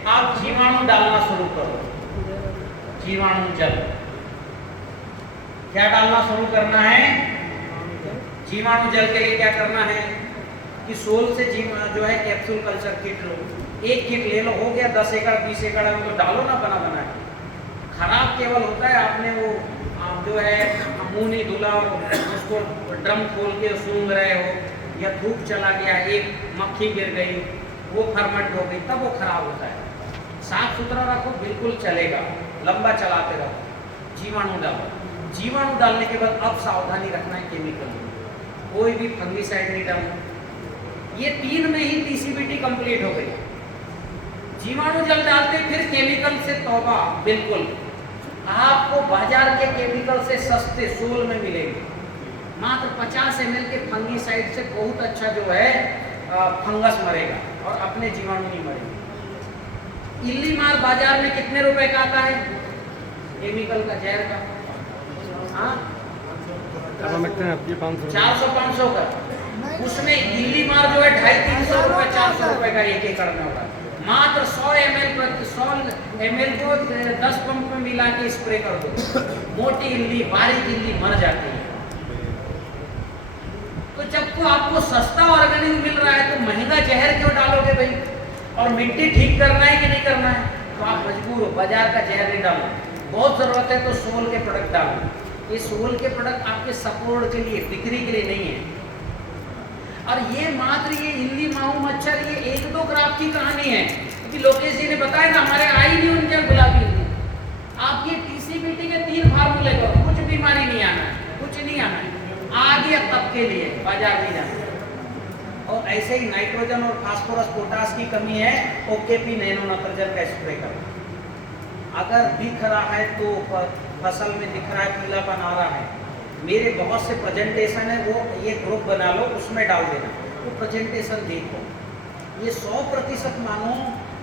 आप जीवाणु डालना शुरू करो, जीवाणु जल। क्या डालना शुरू करना है? जीवाणु जल के लिए क्या करना है कि सोल से जो है कैप्सूल कल्चर किट लो, एक किट ले लो, हो गया 10 एकड़ 20 एकड़ में तो डालो ना बना बना के। खराब केवल होता है आपने वो जो है मुंह नहीं धुला और उसको ड्रम खोल के सूंघ रहे हो, या धूप चला गया, एक मक्खी गिर गई, वो फर्मेंट हो गई, तब वो खराब होता है। साफ सुथरा रखो, बिल्कुल चलेगा, लंबा चलाते रहो। जीवाणु डालो, जीवाणु डालने के बाद अब सावधानी रखना है केमिकल, कोई भी फंगीसाइड नहीं डालना। ये 3 में ही टीसीबीटी कंप्लीट हो गई। जीवाणु जल डालते फिर केमिकल से तौबा, बिल्कुल आपको बाजार के केमिकल से सस्ते सोल में मिलेंगे। मात्र 50 ml के फंगीसाइड से बहुत अच्छा जो है फंगस मरेगा और अपने जीवाणु नहीं मरेंगे। इल्ली मार बाजार में कितने रुपए का आता है केमिकल का, जहर का? हाँ, 400-500 का। उसमें इल्ली मार जो है 250-300 रुपए 400 रुपए का 1 एकड़ में होगा। मात्र 100 ml को 10 पंप में मिला के स्प्रे कर दो, मोटी इल्ली बारीक इल्ली मर जाती है। तो जब को आपको सस्ता ऑर्गेनिक मिल रहा है तो महंगा जहर क्यों डालोगे भाई? और मिट्टी ठीक करना है कि नहीं करना है, तो आप मजबूर हो, बाजार का जहर नहीं डालो। बहुत जरूरत है तो सोल के प्रोडक्ट डालो। ये सोल के प्रोडक्ट आपके सपोर्ट के लिए, बिक्री के लिए नहीं है। और ये मात्र ये इल्ली माहू मच्छर ये 1-2 क्रॉप की कहानी है, क्योंकि लोकेश जी ने बताया ना, हमारे आई नहीं उनके गुलाबी इल्ली। आप ये टीसीबीटी के 3 फार्मूले करो, कुछ बीमारी नहीं आना है, कुछ नहीं आना है, आगे तब के लिए बाजार नहीं जाना। और ऐसे ही नाइट्रोजन और फास्फोरस पोटास की कमी है, ओकेपी नैनो नाइट्रोजन का स्प्रे करो। अगर दिख रहा है तो फसल में दिख रहा है पीलापन आ रहा है, मेरे बहुत से प्रेजेंटेशन है, वो ये ग्रुप बना लो, उसमें डाल देना, वो प्रेजेंटेशन देखो। ये 100% मानो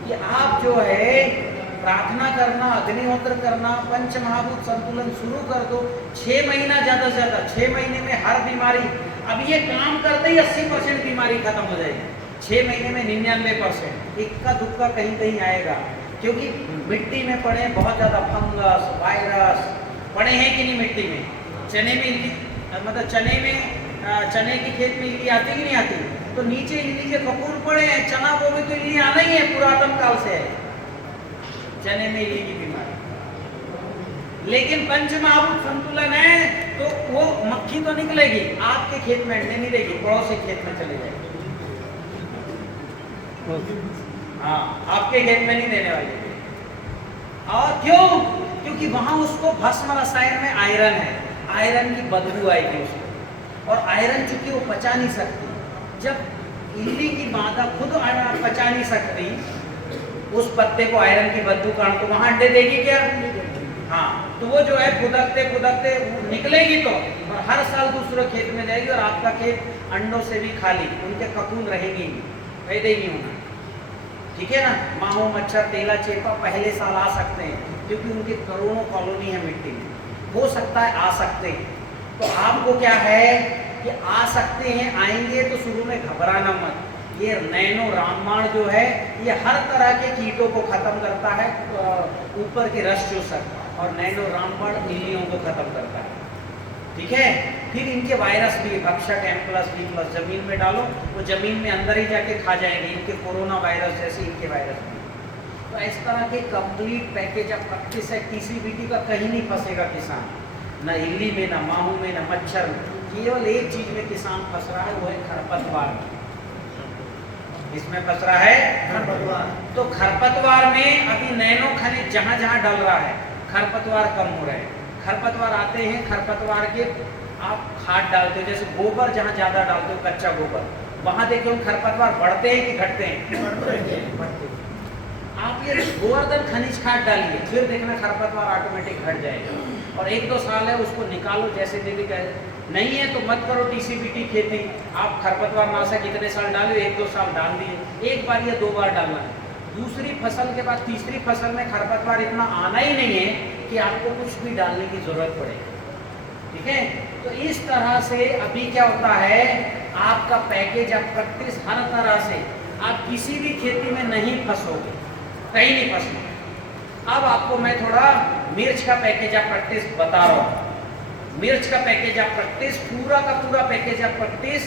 कि आप जो है प्रार्थना करना, अग्निहोत्र करना, पंचमहाभूत संतुलन शुरू कर दो। 6 महीना ज़्यादा से ज़्यादा, 6 महीने में हर बीमारी, अब ये काम करते ही 80% बीमारी खत्म हो जाएगी। 6 महीने में 99%, इक्का दुक्का कहीं कहीं आएगा, क्योंकि मिट्टी में पड़े बहुत ज़्यादा फंगस, वायरस पड़े हैं कि नहीं मिट्टी में। चने में इल्ली, मतलब चने की खेत में इल्ली आती कि नहीं आती, तो नीचे इल्ली के कपूर पड़े हैं, चना वो भी तो इल्ली आना ही है, पुरातन काल से है चने में इल्ली की बीमारी। लेकिन पंचमहाभूत संतुलन है तो वो मक्खी तो निकलेगी, आपके खेत में अंडे नहीं देगी, पड़ोसी खेत में चले जाएगी। हाँ, आपके खेत में नहीं देने वाली। और क्यों? क्योंकि वहां उसको भस्म रसायन में आयरन है, आयरन की बदबू आएगी उसको, और आयरन चूंकि वो पचा नहीं सकती, जब इल्ली की मादा खुद आयरन पचा नहीं सकती, उस पत्ते को आयरन की बदबू काट तो वहां अंडे देगी क्या? हाँ, तो वो जो है फुदकते फुदकते निकलेगी तो, और हर साल दूसरे खेत में जाएगी, और आपका खेत अंडों से भी खाली, उनके ककून रहेंगे ही, पैदा ही नहीं होना। ठीक है ना? माहो, मच्छर, तेला, चेपा पहले साल आ सकते हैं, क्योंकि उनकी करोड़ों कॉलोनी है मिट्टी में, हो सकता है आ सकते हैं। तो आपको क्या है कि आ सकते हैं, आएंगे तो शुरू में घबराना मत। ये नैनो रामबाण जो है ये हर तरह के कीटों को खत्म करता है, ऊपर के रस चूसक, और नैनो रामबाण इल्लियों को खत्म करता है। ठीक है? फिर इनके वायरस भी भक्षक M+D+ जमीन में डालो, वो जमीन में अंदर ही जाके खा जाएंगे, इनके कोरोना वायरस जैसे इनके वायरस भी। तो इस तरह के कंप्लीट पैकेज ऑफ प्रैक्टिस है, टीसीबीटी का कहीं नहीं फंसेगा किसान, न इल्ली में, न माहू में, न मच्छर में। केवल एक चीज में किसान फंस रहा है, वो है खरपतवार में। इसमें फंस रहा है खरपतवार। तो खरपतवार में अभी नैनो खनिज जहां जहां डल रहा है, खरपतवार कम हो रहे हैं। खरपतवार आते हैं, खरपतवार के आप खाद डालते हो, जैसे गोबर जहाँ ज्यादा डालते हो, कच्चा गोबर, वहां देखो खरपतवार बढ़ते हैं कि घटते हैं? बढ़ते हैं। आप ये गोवर्धन खनिज खाद डालिए, फिर देखना खरपतवार ऑटोमेटिक घट जाएगा। और 1-2 साल है उसको निकालो, जैसे देवी कहे। नहीं है तो मत करो टीसीबीटी खेती, आप खरपतवार नाशक इतने साल डालो, 1-2 साल डाल दिए, एक बार या 2 बार डालना है। दूसरी फसल के बाद तीसरी फसल में खरपतवार इतना आना ही नहीं है कि आपको कुछ भी डालने की जरूरत पड़ेगी। ठीक है? तो इस तरह से अभी क्या होता है, आपका पैकेज ऑफ प्रैक्टिस हर तरह से, आप किसी भी खेती में नहीं फंसोगे, कहीं नहीं फंसोगे। अब आपको मैं थोड़ा मिर्च का पैकेज ऑफ प्रैक्टिस बता रहा हूँ। मिर्च का पैकेज ऑफ प्रैक्टिस, पूरा का पूरा पैकेज ऑफ प्रैक्टिस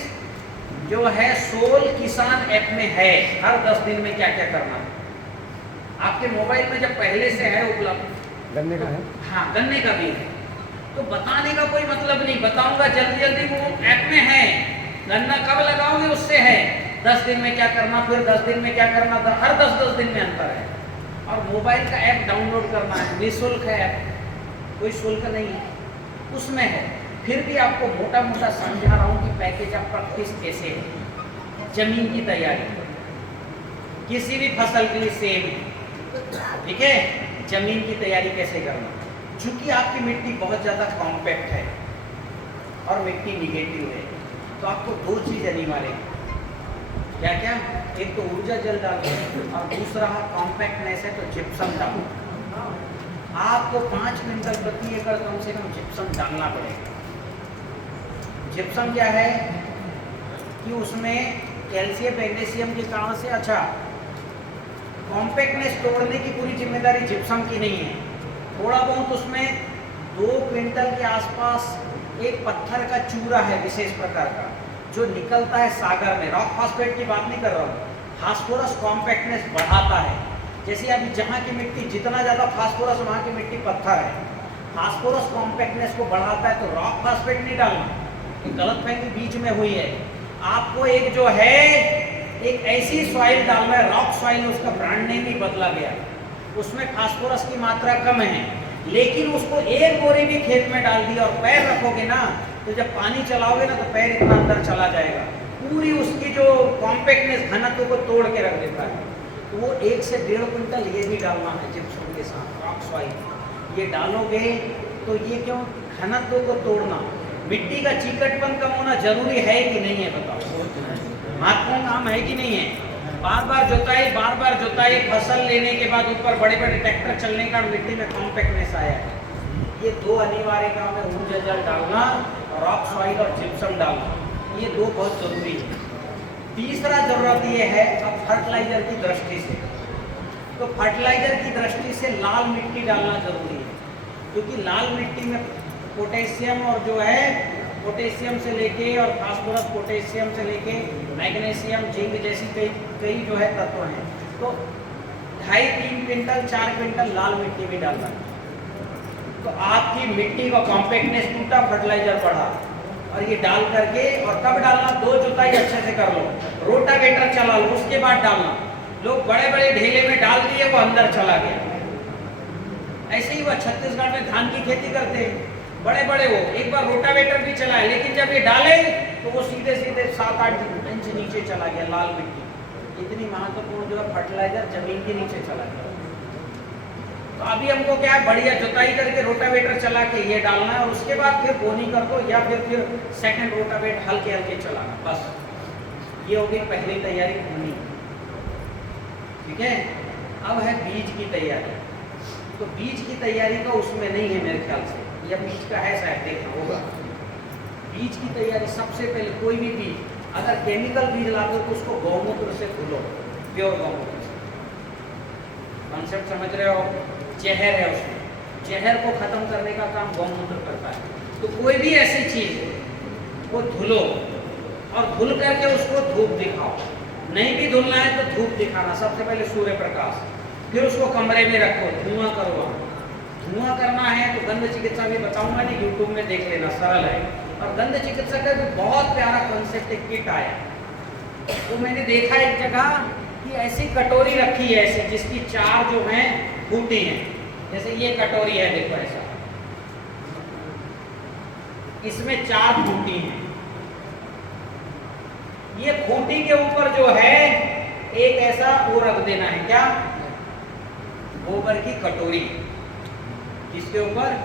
जो है सोल किसान ऐप में है। हर 10 दिन में क्या क्या करना है आपके मोबाइल में जब पहले से है उपलब्ध। गन्ने का है? हाँ, गन्ने का भी है, तो बताने का कोई मतलब नहीं, बताऊंगा जल्दी जल्दी, वो ऐप में है। गन्ना कब लगाओगे उससे है, 10 दिन में क्या करना, फिर 10 दिन में क्या करना, हर 10-10 दिन में अंतर है। और मोबाइल का ऐप डाउनलोड करना है, निःशुल्क है ऐप, कोई शुल्क नहीं है, उसमें है। फिर भी आपको मोटा मोटा समझा रहा हूँ कि पैकेज ऑफ प्रैक्टिस कैसे है। जमीन की तैयारी किसी भी फसल के लिए सेम है, ठीक है। जमीन की तैयारी कैसे करना, चूंकि आपकी मिट्टी बहुत ज़्यादा कॉम्पैक्ट है और मिट्टी निगेटिव है, तो आपको 2 चीज़ अनिवार्य है। क्या क्या? एक तो ऊर्जा जल डालना और दूसरा कॉम्पैक्टनेस है तो जिप्सम डालना। आपको 5 क्विंटल प्रति एकड़ कम से कम जिप्सम डालना पड़ेगा। जिप्सम क्या है कि उसमें कैल्शियम मैग्नीशियम के कारण से, अच्छा, कॉम्पैक्टनेस तोड़ने की पूरी जिम्मेदारी जिप्सम की नहीं है। थोड़ा बहुत उसमें 2 क्विंटल के आसपास एक पत्थर का चूरा है विशेष प्रकार का, जो निकलता है सागर में। रॉक फॉस्फेट की बात नहीं कर रहा हूँ, फास्फोरस कॉम्पैक्टनेस बढ़ाता है। जैसे अभी जहाँ की मिट्टी जितना ज़्यादा फास्फोरस, वहाँ की मिट्टी पत्थर है, फास्फोरस कॉम्पैक्टनेस को बढ़ाता है। तो रॉक फॉस्फेट नहीं डालना, ये गलतफहमी बीच में हुई है। आपको एक जो है एक ऐसी सॉइल डालना है, रॉक सॉइल, उसका ब्रांड नेम ही बदला गया, उसमें फास्फोरस की मात्रा कम है, लेकिन उसको एक बोरी भी खेत में डाल दी और पैर रखोगे ना, तो जब पानी चलाओगे ना तो पैर इतना अंदर चला जाएगा, पूरी उसकी जो कॉम्पैक्टनेस घनत्व को तोड़ के रख देता है। तो वो 1 से 1.5 क्विंटल ये भी डालना है जिप्सम के साथ, रॉक सॉइल। ये डालोगे तो ये क्यों, घनत्व को तोड़ना। मिट्टी का चीकटपन कम होना जरूरी है कि नहीं है, बताओ? महत्वपूर्ण काम है कि नहीं है? बार बार जोताई, फसल लेने के बाद ऊपर बड़े बड़े ट्रैक्टर चलने का मिट्टी में कॉम्पैक्टनेस आया है। ये 2 अनिवार्य काम है, ऊर्जा जल डालना, रॉक सॉइल और जिप्सम डालना, ये 2 बहुत जरूरी है। तीसरा जरूरत ये है अब फर्टिलाइजर की दृष्टि से, तो फर्टिलाइजर की दृष्टि से लाल मिट्टी डालना जरूरी है, क्योंकि लाल मिट्टी में पोटेशियम और जो है पोटेशियम से लेके और फास्फोरस पोटेशियम से लेके मैग्नीशियम जिंक जैसी कई जो है तत्व हैं। तो 2.5-3 क्विंटल 4 क्विंटल लाल मिट्टी भी डालना है, तो आपकी मिट्टी का कॉम्पैक्टनेस टूटा, फर्टिलाइजर बढ़ा। और ये डाल करके, और कब डालना, 2 जुताई अच्छे से कर लो, रोटावेटर चला लो, उसके बाद डालना। लोग बड़े बड़े ढेले में डाल दिए, वो अंदर चला गया। ऐसे ही वो छत्तीसगढ़ में धान की खेती करते हैं, बड़े बड़े वो एक बार रोटावेटर भी चलाए, लेकिन जब ये डाले तो वो सीधे 7-8 इंच नीचे चला गया लाल मिट्टी। इतनी महत्वपूर्ण जो है फर्टिलाइजर जमीन के नीचे चला गया। तो अभी हमको क्या है, बढ़िया जुताई करके रोटावेटर चला के ये डालना है, और उसके बाद फिर बोनी कर दो, या फिर सेकंड रोटावेटर हल्के हल्के चलाना, बस। ये होगी पहली तैयारी भूमि, ठीक है। अब है बीज की तैयारी। तो बीज की तैयारी का उसमें नहीं है मेरे ख्याल से, या बीज का है शायद, देखना होगा। बीज की तैयारी सबसे पहले, कोई भी बीज अगर केमिकल बीज लाते हो तो उसको गौमूत्र से धुलो, प्योर गौमूत्र से। कॉन्सेप्ट समझ रहे हो? जहर है उसमें, जहर को खत्म करने का काम गौमूत्र करता है। तो कोई भी ऐसी चीज को धुलो, और धुल करके उसको धूप दिखाओ। नहीं भी धुलना है तो धूप दिखाना, सबसे पहले सूर्य प्रकाश, फिर उसको कमरे में रखो, धुआं करो। धुआं करना है तो गंध चिकित्सा भी बताऊंगा, नहीं यूट्यूब में देख लेना, सरल है। और गंध चिकित्सा का भी बहुत प्यारा कॉन्सेप्ट, एक किट आया, तो मैंने देखा एक जगह कि ऐसी कटोरी रखी है ऐसे, जिसकी 4 जो हैं फूटी हैं। जैसे ये कटोरी है, देखो ऐसा, इसमें 4 फूटी हैं। ये खूंटी के ऊपर जो है एक ऐसा वो रख देना है, क्या, गोबर की कटोरी, इसके ऊपर,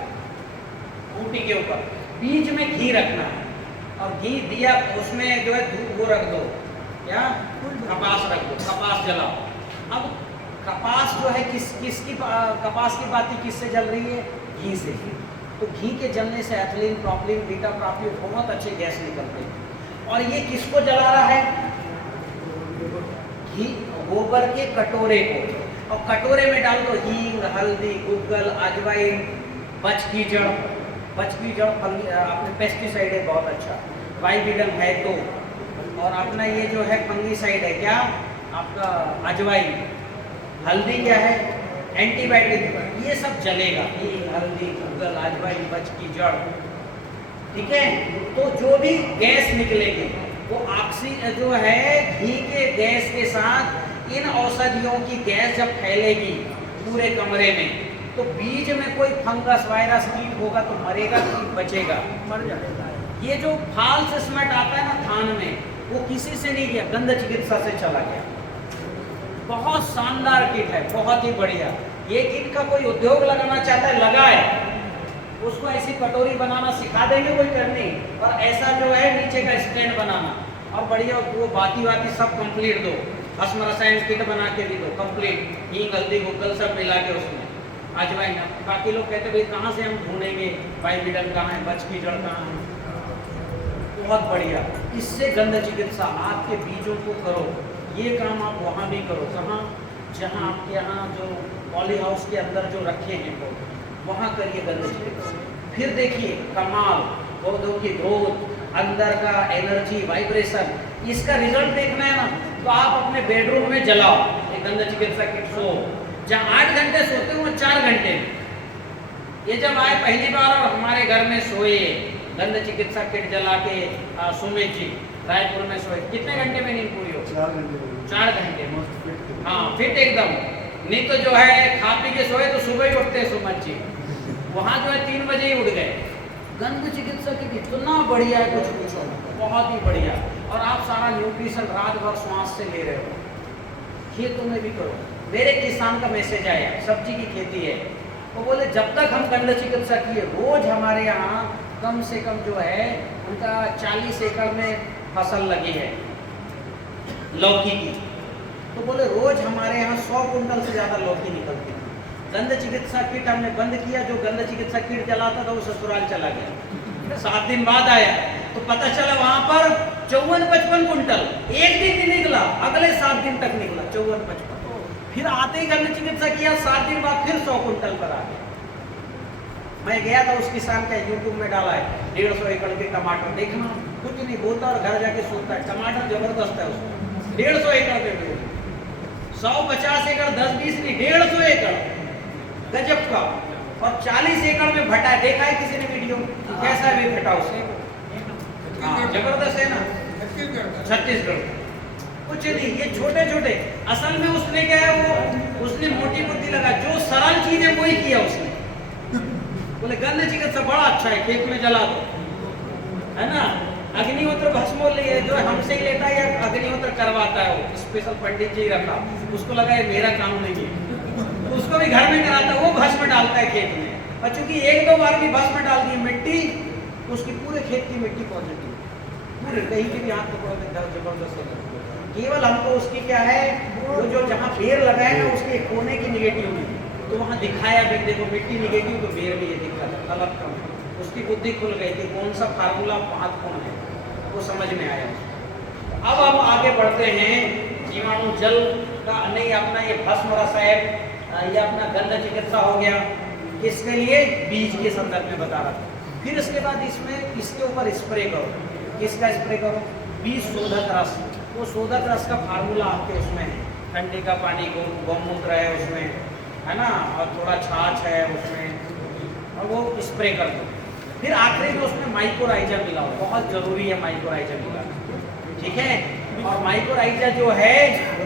खूंटी के ऊपर बीच में घी रखना है, और घी दिया उसमें जो है धूप वो रख दो, क्या, कपास रख दो, कपास जलाओ। अब कपास जो है किसकी कपास की बाती किससे जल रही है, घी से। तो घी के जलने से एथिलीन, प्रोपिलीन, बीटा प्रोपिलीन बहुत अच्छे गैस निकलते हैं। और ये किसको जला रहा है, घी, गोबर के कटोरे को। और कटोरे में डाल दो हींग, हल्दी, गुग्गल, अजवाइन, बच की जड़, बचकी जड़ अपने पेस्टिसाइड है बहुत अच्छा, वाइविडम है तो, और अपना ये जो है फंगीसाइड है क्या आपका अजवाइन, हल्दी क्या है एंटीबायोटिक, ये सब जलेगा, ये हल्दी गूगल अजवाइन बचकी जड़, ठीक है। तो जो भी गैस निकलेगी वो जो है घी के गैस के साथ इन औषधियों की गैस जब फैलेगी पूरे कमरे में, तो बीज में कोई फंगस वायरस कीट होगा तो मरेगा कि बचेगा, मर जाएगा। ये जो फाल्स स्मेट आता है ना थान में, वो किसी से नहीं गया, गंध चिकित्सा से चला गया। बहुत शानदार किट है, बहुत ही बढ़िया। ये किट का कोई उद्योग लगाना चाहता है लगाए, उसको ऐसी कटोरी बनाना सिखा देंगे कोई करनी, और ऐसा जो है नीचे का स्टैंड बनाना, और बढ़िया वो बाती सब कंप्लीट दो, भस्म रसायन किट बना के भी दो कंप्लीट, हींग हल्दी गूगल सब मिला के उसमें अजवाइन। बाकी लोग कहते भाई कहाँ से हम ढूंढेंगे वाइविडम कहाँ है, बचकी जड़ कहाँ है, बहुत बढ़िया। इससे गंध चिकित्सा आपके बीजों को करो, ये काम आप वहाँ भी करो, कहाँ जहाँ आपके यहाँ जो पॉली हाउस के अंदर जो रखे हैं वो, वहाँ करिए गंध चिकित्सा। फिर देखिए कमाल, पौधों की ग्रोथ, अंदर का एनर्जी वाइब्रेशन, इसका रिजल्ट देखना है ना, तो आप अपने बेडरूम में जलाओ ये गंध चिकित्सा किट, सो जहाँ 8 घंटे सोते हो 4 घंटे में ये जब आए पहली बार और हमारे घर में सोए गंध चिकित्सा किट जला के, सुमित जी रायपुर में सोए, कितने घंटे में नींद पूरी हो? 4 घंटे में, हाँ फिट एकदम। नहीं तो जो है खा पी के सोए तो सुबह ही उठते हैं सुमित जी, वहाँ जो है 3 बजे ही उठ गए। गंध चिकित्सा किट इतना बढ़िया है कुछ पूछो, बहुत ही बढ़िया। और आप सारा न्यूट्रिशन रात भर श्वास से ले रहे हो, खेतों में भी करो। मेरे किसान का मैसेज आया, सब्जी की खेती है, वो बोले जब तक हम गंध चिकित्सा किए, रोज हमारे यहाँ कम से कम जो है उनका 40 एकड़ में फसल लगी है लौकी की, तो बोले रोज हमारे यहाँ 100 कुंटल से ज्यादा लौकी निकलती है। गंध चिकित्सा किट हमने बंद किया, जो गंध चिकित्सा किट जलाता था वो ससुराल चला गया। 7 दिन बाद आया तो पता चला वहां पर 54-55 कुंटल, एक दिन नहीं निकला, अगले 7 दिन तक निकला 54-55। फिर आते ही गंध चिकित्सा किया, 7 दिन बाद फिर 100 कुंटल पर आ गया। मैं गया था उस किसान का यूट्यूब में डाला है 150 एकड़ के टमाटर, देखना कुछ नहीं बोलता और घर जाके सोचता है, टमाटर जबरदस्त है उसमें। 150 एकड़ पे 150 एकड़ 10-20 नहीं 150 एकड़ गजब का, और 40 एकड़ में भटा, देखा है किसी ने वीडियो कैसा भी भटा उसे? हाँ जबरदस्त है ना, छत्तीसगढ़। कुछ नहीं, ये छोटे छोटे, असल में उसने क्या है वो उसने मोटी बुद्धि लगा, जो सरल चीज है वही किया उसने। बोले गंध चिकित्सा बड़ा अच्छा है, खेत में जला दो, है ना। अग्निहोत्र भस्मो लिए जो हमसे ही लेता है या अग्निहोत्र करवाता है, वो स्पेशल पंडित जी रखा, उसको लगा ये मेरा काम नहीं है, तो उसको भी घर में कराता है, वो भस्म डालता है खेत में। और चूंकि 1-2 बार भी भस्म डाल दी मिट्टी, उसकी पूरे खेत की मिट्टी पॉजिटिव, पूरे कहीं की भी हाथ पकड़ोगे जबरदस्त है। केवल हमको उसकी क्या है, वो जो जहाँ पेड़ लगाए ना उसके कोने की निगेटिव में, तो वहाँ दिखाया भी, देखो मिट्टी निगेटिव तो पेड़ में ये दिखा था अलग कम, उसकी बुद्धि खुल गई कि कौन सा फार्मूला महत्वपूर्ण है, वो समझ में आया। अब हम आगे बढ़ते हैं, जीवाणु जल का नहीं, अपना ये भस्म रसायन, ये अपना गंध चिकित्सा हो गया, किसके लिए? बीज के संदर्भ में बता रहा था। फिर इसके बाद इसमें इसके ऊपर स्प्रे करो, किसका स्प्रे करो? बीज शोधक रस, वो शोधक रस का फार्मूला आपके उसमें है, ठंडे का पानी, गौमूत्र है उसमें, है ना, और थोड़ा छाछ है उसमें, और वो स्प्रे कर दो। फिर आखिरी में उसमें माइकोराइजा मिलाओ, बहुत जरूरी है माइकोराइजा मिलाना, ठीक है। और माइकोराइजा जो है,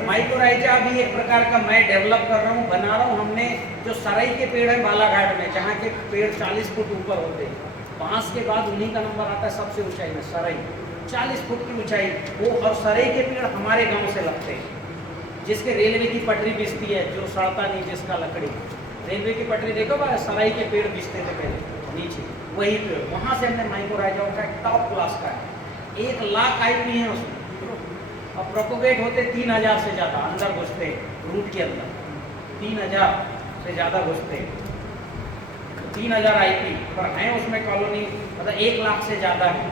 माइकोराइजा अभी एक प्रकार का मैं डेवलप कर रहा हूँ, बना रहा हूँ। हमने जो सराई के पेड़ है बालाघाट में, जहाँ के पेड़ 40 फुट ऊपर होते हैं, बांस के बाद उन्हीं का नंबर आता है सबसे ऊंचाई में, सराई 40 फुट की ऊंचाई वो, और सराई के पेड़ हमारे गांव से लगते हैं, जिसके रेलवे की पटरी बिछती है, जो सड़ता नहीं जिसका लकड़ी, रेलवे की पटरी देखो भाई, सराई के पेड़ बिछते थे पहले नीचे, वही पेड़, वहाँ से हमने माइकोराइजा का टॉप क्लास का है, 1 लाख आईपी है उसमें, और प्रोपोगेट होते 3000 से ज़्यादा अंदर घुसते रूट के अंदर, 3000 से ज़्यादा घुसते, 3000 आईपी पर हैं उसमें कॉलोनी, मतलब 1 लाख से ज़्यादा है।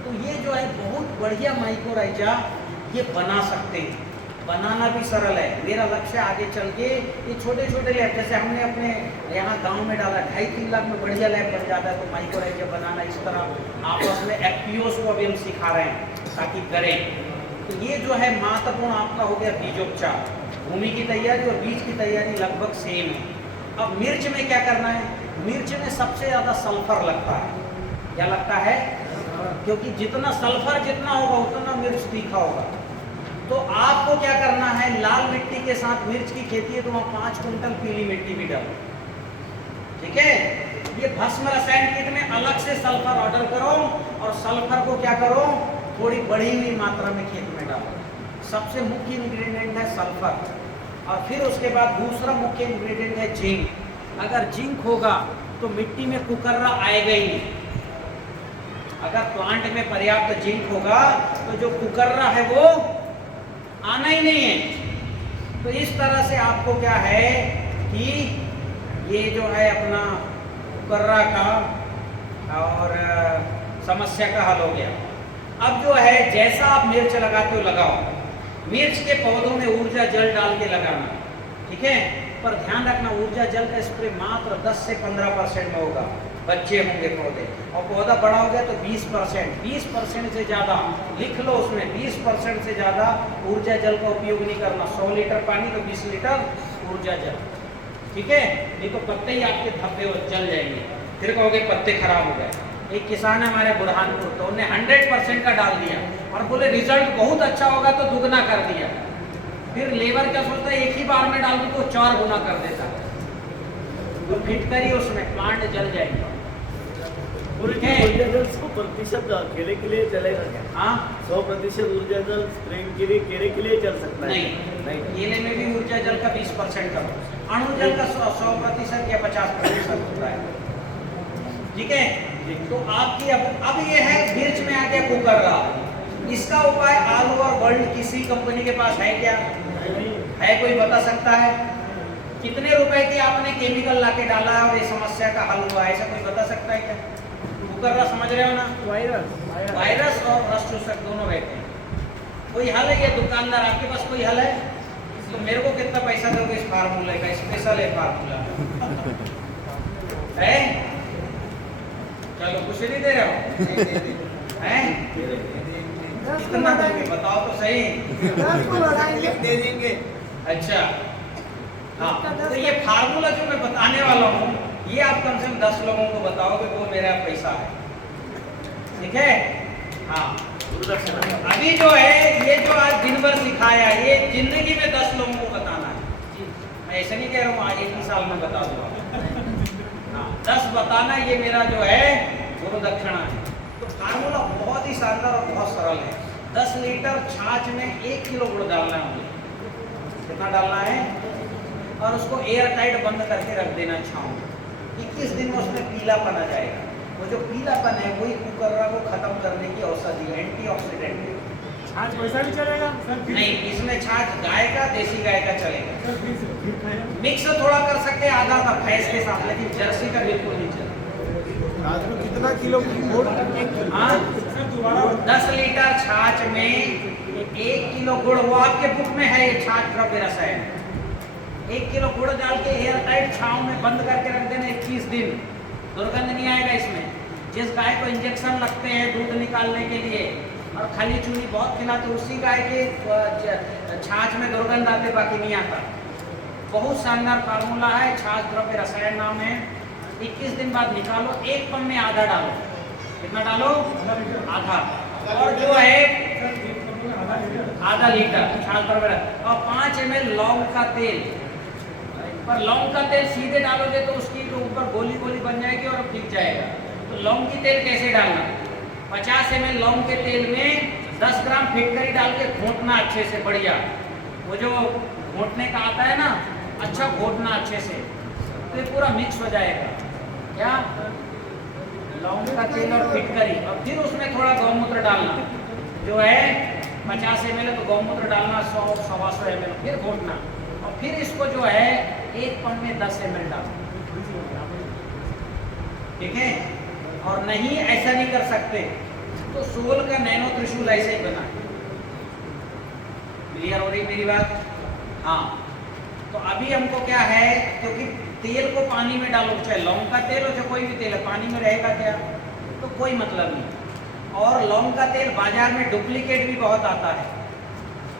तो ये जो है बहुत बढ़िया माइकोराइजा ये बना सकते हैं, बनाना भी सरल है। मेरा लक्ष्य आगे चल के ये छोटे छोटे लैब, जैसे हमने अपने यहाँ गांव में डाला 2.5-3 लाख में बढ़िया लैब बन जाता है, तो माइक्रोरेंज बनाना इस तरह आपस में एफपीओस को अभी हम सिखा रहे हैं ताकि करें। तो ये जो है महत्वपूर्ण आपका हो गया बीजोपचार, भूमि की तैयारी और बीज की तैयारी लगभग सेम है। अब मिर्च में क्या करना है? मिर्च में सबसे ज़्यादा सल्फर लगता है। क्या लगता है? क्योंकि जितना सल्फर जितना होगा उतना मिर्च तीखा होगा। तो आपको क्या करना है, लाल मिट्टी के साथ मिर्च की खेती है तो वहाँ 5 कुंटल पीली मिट्टी भी डालो। ठीक है, ये भस्म रसायन किट में अलग से सल्फर ऑर्डर करो और सल्फर को क्या करो, थोड़ी बढ़ी हुई मात्रा में खेत में डालो। सबसे मुख्य इंग्रेडिएंट है सल्फर, और फिर उसके बाद दूसरा मुख्य इंग्रेडिएंट है जिंक। अगर जिंक होगा तो मिट्टी में कुकर्रा आएगा ही नहीं। अगर प्लांट में पर्याप्त जिंक होगा तो जो कुकर्रा है वो आना ही नहीं है। तो इस तरह से आपको क्या है कि ये जो है अपना कुकर्रा का और समस्या का हल हो गया। अब जो है जैसा आप मिर्च लगाते हो लगाओ, मिर्च के पौधों में ऊर्जा जल डाल के लगाना, ठीक है। पर ध्यान रखना ऊर्जा जल का स्प्रे मात्र 10 से 15% में होगा, बच्चे होंगे पौधे, और पौधा बड़ा हो गया तो 20%, 20% से ज़्यादा लिख लो उसमें, 20% से ज़्यादा ऊर्जा जल का उपयोग नहीं करना। 100 लीटर पानी तो 20 लीटर ऊर्जा जल, ठीक है। नहीं तो पत्ते ही आपके धब्बे जल जाएंगे, फिर कहोगे पत्ते खराब हो गए। एक किसान है हमारे बुरहानपुर, तो उन्हें 100% का डाल दिया और बोले रिजल्ट बहुत अच्छा होगा तो दुगना कर दिया। फिर लेबर क्या सोचता है, एक ही बार में डाल दूं तो 4 गुना कर देता, तो फिटकरी उसमें प्लांट जल जाएगा। ऊर्जा जल 100% केले के लिए चलेगा क्या? हाँ, 100% ऊर्जा जल स्प्रेइंग के लिए केले के लिए चल सकता है? नहीं, केले में भी ऊर्जा जल का 20% करो, अणु जल का 100% या 50% होता है, ठीक है। तो आपकी अब ये है मिर्च में आ गया कुकर्रा। इसका उपाय आलू और वर्ल्ड किसी कंपनी के पास है क्या? है, कोई बता सकता है? कितने रुपए की आपने केमिकल लाके डाला है और ये समस्या का हल हुआ है, ऐसा कोई बता सकता है क्या? कुकर्रा समझ रहे हो ना? वायरस और रस्ट शोषक दोनों रहते हैं। कोई हल है? ये दुकानदार आपके पास कोई हल है? तो मेरे को कितना पैसा दोगे इस फार्मूले का? स्पेशल है फार्मूला है। चलो कुछ नहीं दे रहे हो हैं? कितना दोगे बताओ तो सही। 10 को बढ़ाएंगे। दे देंगे। अच्छा हाँ, तो ये फार्मूला जो मैं बताने वाला हूँ ये आप कम से कम 10 लोगों को बताओगे वो मेरा पैसा है, ठीक है। हाँ, अभी जो है ये जो आज दिन भर सिखाया ये जिंदगी में 10 लोगों को बताना है। मैं ऐसे नहीं कह रहा हूँ आज 1 साल में बता दूंगा, 10 बताना ये मेरा जो है गुरु दक्षिणा है। तो फार्मूला बहुत ही शानदार और बहुत सरल है। 10 लीटर छाछ में 1 किलो गुड़ डालना है मुझे, कितना डालना है, और उसको एयर टाइट बंद करके रख देना छाँव। 21 दिन में उसमें पीलापन आ जाएगा। वो जो पीलापन है वही कुकर्रा को खत्म करने की औषधि, एंटीऑक्सीडेंट है। छाछ वैसा भी चलेगा सर? नहीं, इसमें छाछ गाय का, देसी गाय का चलेगा। मिक्स थोड़ा कर सकते हैं आधा का भैंस के साथ, लेकिन जर्सी का बिल्कुल नहीं चलेगा। आज में कितना किलो गुड़? हाँ, सर दोबारा 10 लीटर छाछ में 1 किलो गुड़, वो आपके बुक में है ये छाछ द्रव्य रसायन। 1 किलो गुड़ डाल के एयर टाइट छाँव में बंद करके रख देना 21 दिन, दुर्गंध नहीं आएगा इसमें। जिस गाय को इंजेक्शन लगते हैं दूध निकालने के लिए और खाली चूनी बहुत खिलाते, उसी गाय के छाछ में दुर्गंध आते, बाकी नहीं आता। बहुत शानदार फार्मूला है, छाछ द्रव्य रसायन नाम है। 21 दिन बाद निकालो, 1 पम में आधा डालो। कितना डालो? आधा। और जो है आधा लीटर छाछ द्रव्य, और 5 ml लौंग का तेल। पर लौंग का तेल सीधे डालोगे तो उसकी जो ऊपर गोली गोली बन जाएगी और फीक जाएगा। तो लौंग की तेल कैसे डालना? 50 ml लौंग के तेल में 10 ग्राम फिटकरी डाल के घोटना अच्छे से, बढ़िया। वो जो घोटने का आता है ना, अच्छा घोटना अच्छे से, तो ये पूरा मिक्स हो जाएगा। क्या? लौंग का तेल और फिटकरी, और फिर उसमें थोड़ा गौमूत्र डालना, जो है 50 ml तो गौमूत्र डालना, 100-125 ml, फिर घोटना, और फिर इसको जो है 1 पम में 10 ml डालना, ठीक है। और नहीं ऐसा नहीं कर सकते तो सोल का नैनो त्रिशूल ऐसे ही बना, क्लियर हो रही मेरी बात? हाँ, तो अभी हमको क्या है, क्योंकि तेल को पानी में डालो, चाहे लौंग का तेल हो चाहे कोई भी तेल है, पानी में रहेगा क्या, तो कोई मतलब नहीं। और लौंग का तेल बाजार में डुप्लीकेट भी बहुत आता है,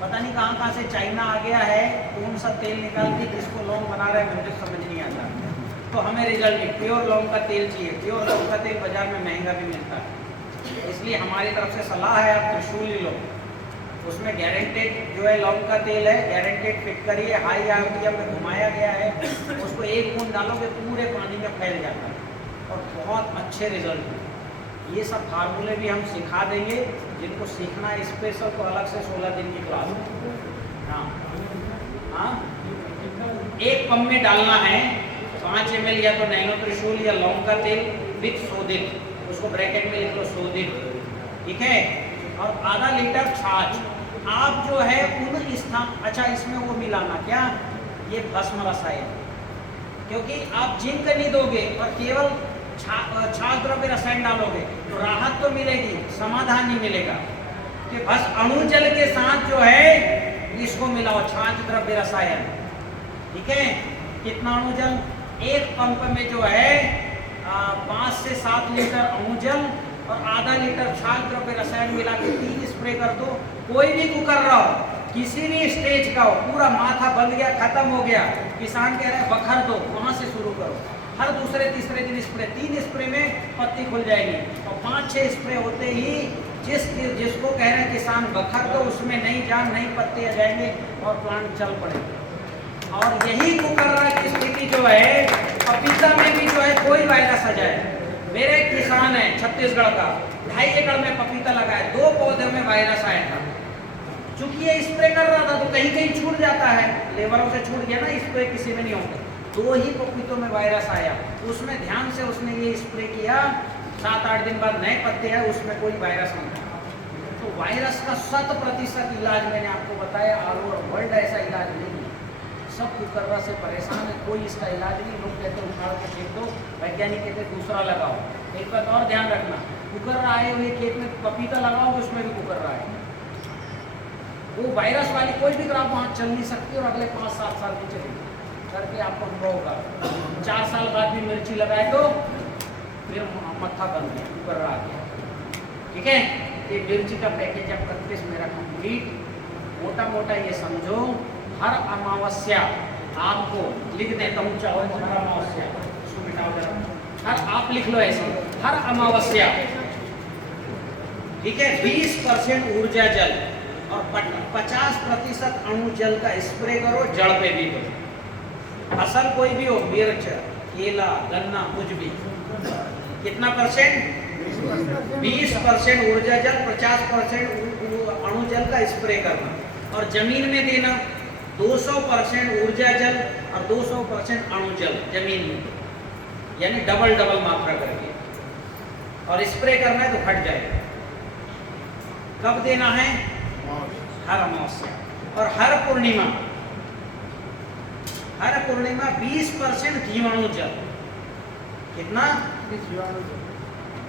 पता नहीं कहाँ से चाइना आ गया है, कौन सा तेल निकाल के किसको लौंग बना रहा है मुझे समझ नहीं आता। तो हमें रिजल्ट नहीं, प्योर लौंग का तेल चाहिए। प्योर लौंग का तेल बाजार में महंगा भी मिलता है, इसलिए हमारी तरफ से सलाह है आप त्रिशूल ले लो, उसमें गारंटेड जो है लौंग का तेल है, गारंटेड फिट करिए, हाई आरपीएम में घुमाया गया है, उसको एक बूंद डालोगे पूरे पानी में फैल जाता है और बहुत अच्छे रिजल्ट हैं। ये सब फार्मूले भी हम सिखा देंगे, जिनको सीखना है स्पेशल तो अलग से 16 दिन की क्लास है। हाँ हाँ, एक पंप में डालना है 5 ml या तो नैनो त्रिशूल या लौंग का तेल विथ सोडिक, उसको ब्रैकेट में लिख लो सोडिक, ठीक है, और आधा लीटर छाछ। आप जो है उन स्थान, अच्छा इसमें वो मिलाना क्या, ये भस्म रसायन, क्योंकि आप जिंक नहीं दोगे और केवल छाछ द्रव्य रसायन डालोगे तो राहत तो मिलेगी, समाधान नहीं मिलेगा। कि बस अणु जल के साथ जो है इसको मिलाओ, छाछ द्रव्य रसायन, ठीक है। कितना अणु जल, एक पंप में जो है 5 से 7 लीटर अणु जल और आधा लीटर छाछ द्रव्य रसायन मिला के 3 स्प्रे कर दो। कोई भी कुकर रहा हो, किसी भी स्टेज का हो, पूरा माथा बंद गया, खत्म हो गया, किसान कह रहे हैं बखर दो, वहां से शुरू करो। हर दूसरे तीसरे दिन स्प्रे, 3 स्प्रे में पत्ती खुल जाएगी और 5-6 स्प्रे होते ही जिसको कह रहे हैं किसान बखर दो, उसमें नई जान नई पत्ते आ जाएंगे और प्लांट चल पड़ेगा। और यही कुकर्रा की स्थिति जो है पपीता में भी जो है कोई वायरस आ जाए। मेरे एक किसान है छत्तीसगढ़ का, 2.5 एकड़ में पपीता लगाए, 2 पौधे में वायरस आया था। चूंकि ये स्प्रे कर रहा था तो कहीं कहीं छूट जाता है, लेबरों से छूट गया ना, स्प्रे किसी में नहीं होता। 2 ही पपीतों में वायरस आया, उसमें ध्यान से उसने ये स्प्रे किया, 7-8 दिन बाद नए पत्ते आए, उसमें कोई वायरस नहीं था। तो वायरस का 100% इलाज मैंने आपको बताया, ऑल ओवर वर्ल्ड ऐसा इलाज नहीं है। सब कुकर्रा से परेशान है, कोई इसका इलाज नहीं। लोग कहते उखाड़ के फेंक दो, वैज्ञानिक कहते दूसरा लगाओ। एक बात और ध्यान रखना, कुकर्रा आए हुए खेत में पपीता लगाओगे उसमें भी कुकर्रा है, वो वायरस वाली कोई भी क्रॉप वहाँ चल नहीं सकती और अगले 5-7 साल की चलेगी करके आपको अनुभव होगा। 4 साल बाद भी मिर्ची लगाए तो फिर मत्था बन गया, कुकर्रा आ गया, ठीक है। ये मिर्ची का पैकेज अब 31 मेरा कंप्लीट। मोटा मोटा ये समझो, हर अमावस्या आपको लिख देता हूँ, चाहो तो हर अमावस्या, इसको मिटाओ जरा, हर आप लिख लो ऐसे, हर अमावस्या, ठीक है, 20% ऊर्जा जल और 50% अणु जल का स्प्रे करो, जड़ पे भी दो। फसल कोई भी हो, मिर्च, केला, गन्ना, कुछ भी। कितना परसेंट, 20% ऊर्जा जल, 50% अणु जल का स्प्रे करना और जमीन में देना। 200% ऊर्जा जल और 200% अणु जल जमीन में, यानी डबल मात्रा करके, और स्प्रे करना है तो फट जाएगा। कब देना है, हर अमावस्या और हर पूर्णिमा। हर पूर्णिमा 20% जीवाणु जल। कितना,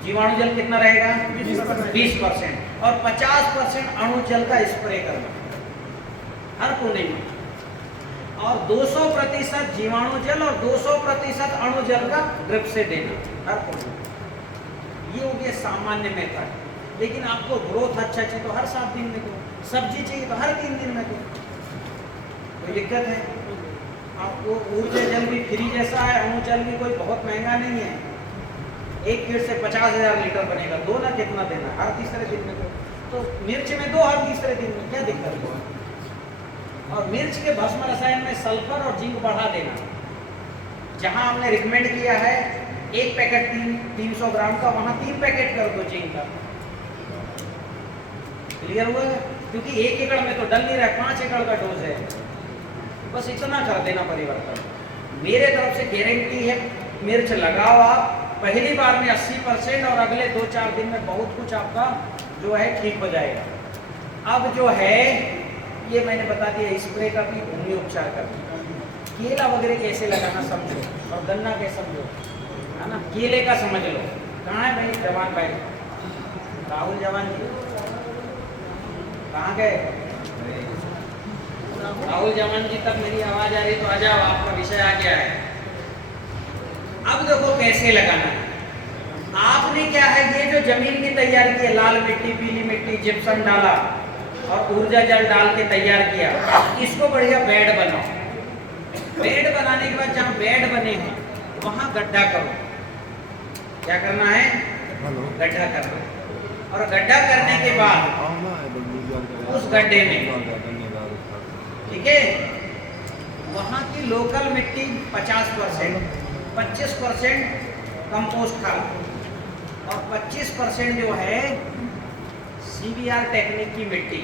जीवाणु जल कितना रहेगा, 20% और 50% अणु जल का स्प्रे करना हर पूर्णिमा, और 200% जीवाणु जल और 200% अणु जल का ड्रिप से देना हर पूर्णिमा। ये हो गया सामान्य मेथड। लेकिन आपको ग्रोथ अच्छा चाहिए तो हर 7 दिन में दो, सब्जी चाहिए तो हर 3 दिन में दो, कोई दिक्कत है। आपको ऊर्जा जल भी फ्री जैसा है, अणु जल भी कोई बहुत महंगा नहीं है। एक किट से 50,000 लीटर बनेगा, दो ना कितना देना, हर तीसरे दिन में दो। तो मिर्च में दो हर तीसरे दिन में, क्या दिक्कत है। और मिर्च के भस्म रसायन में सल्फर और जिंक बढ़ा देना। जहां हमने रिकमेंड किया है 1 पैकेट 300 ग्राम का, वहां 3 पैकेट कर दो जिंक का। क्लियर हुआ है, क्योंकि 1 एकड़ में तो डल नहीं रहा, 5 एकड़ का डोज है, बस इतना कर देना परिवर्तन। मेरे तरफ से गारंटी है, मिर्च लगाओ आप पहली बार में 80% और अगले 2-4 दिन में बहुत कुछ आपका जो है ठीक हो जाएगा। अब जो है ये मैंने बता दिया, स्प्रे का भी भूमि उपचार करना, केला वगैरह कैसे लगाना समझो, और गन्ना कैसे समझो, है ना। केले का समझ लो, कहाँ है भाई जवान भाई, राहुल जवान जी कहाँ गए, राहुल जमान जी तक मेरी आवाज आ रही तो आ जाओ, आपका विषय आ गया है। अब देखो कैसे लगाना है। आपने क्या है, ये जो जमीन की तैयारी की है, लाल मिट्टी, पीली मिट्टी, जिप्सम डाला और ऊर्जा जल डाल के तैयार किया, इसको बढ़िया बेड बनाओ। बेड बनाने के बाद जहाँ बेड बने हैं वहां गड्ढा करो। क्या करना है? गड्ढा करना। और गड्ढा करने के बाद उस गड्ढे में, ठीक है, वहां की लोकल मिट्टी 50%, 25% कंपोस्ट खाद और 25% जो है CBR टेक्निक की मिट्टी,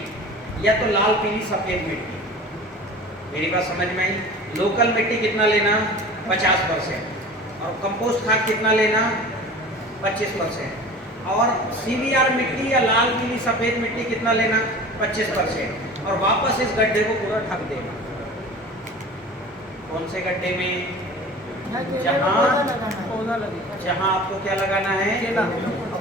या तो लाल पीली सफेद मिट्टी। मेरी बात समझ में आई? लोकल मिट्टी कितना लेना? 50%। और कंपोस्ट खाद कितना लेना? 25%। और CBR मिट्टी या लाल पीली सफेद मिट्टी कितना लेना? 25%। और वापस इस गड्ढे को पूरा ढक देना। कौन से गड्ढे में? जहाँ आपको क्या लगाना है?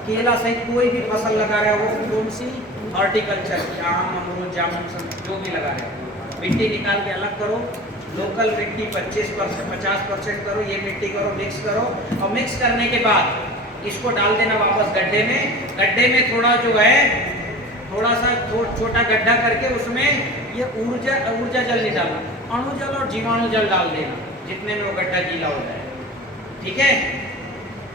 केला सहित कोई भी फसल लगा रहे हो, कौन सी? हॉर्टिकल्चर, आम, अमरूद, जामुन, जो भी लगा रहे हो। मिट्टी निकाल के अलग करो। लोकल मिट्टी 25%, 50% करो, ये मिट्टी करो, मिक्स करो। और मिक्स करने के बाद इसको डाल देना वापस गड्ढे में। गड्ढे में थोड़ा जो है, थोड़ा सा छोटा गड्ढा करके उसमें ये ऊर्जा जल नहीं डालना, अणु जल और जीवाणु जल डाल देना, जितने में वो गड्ढा गीला हो जाए। ठीक है,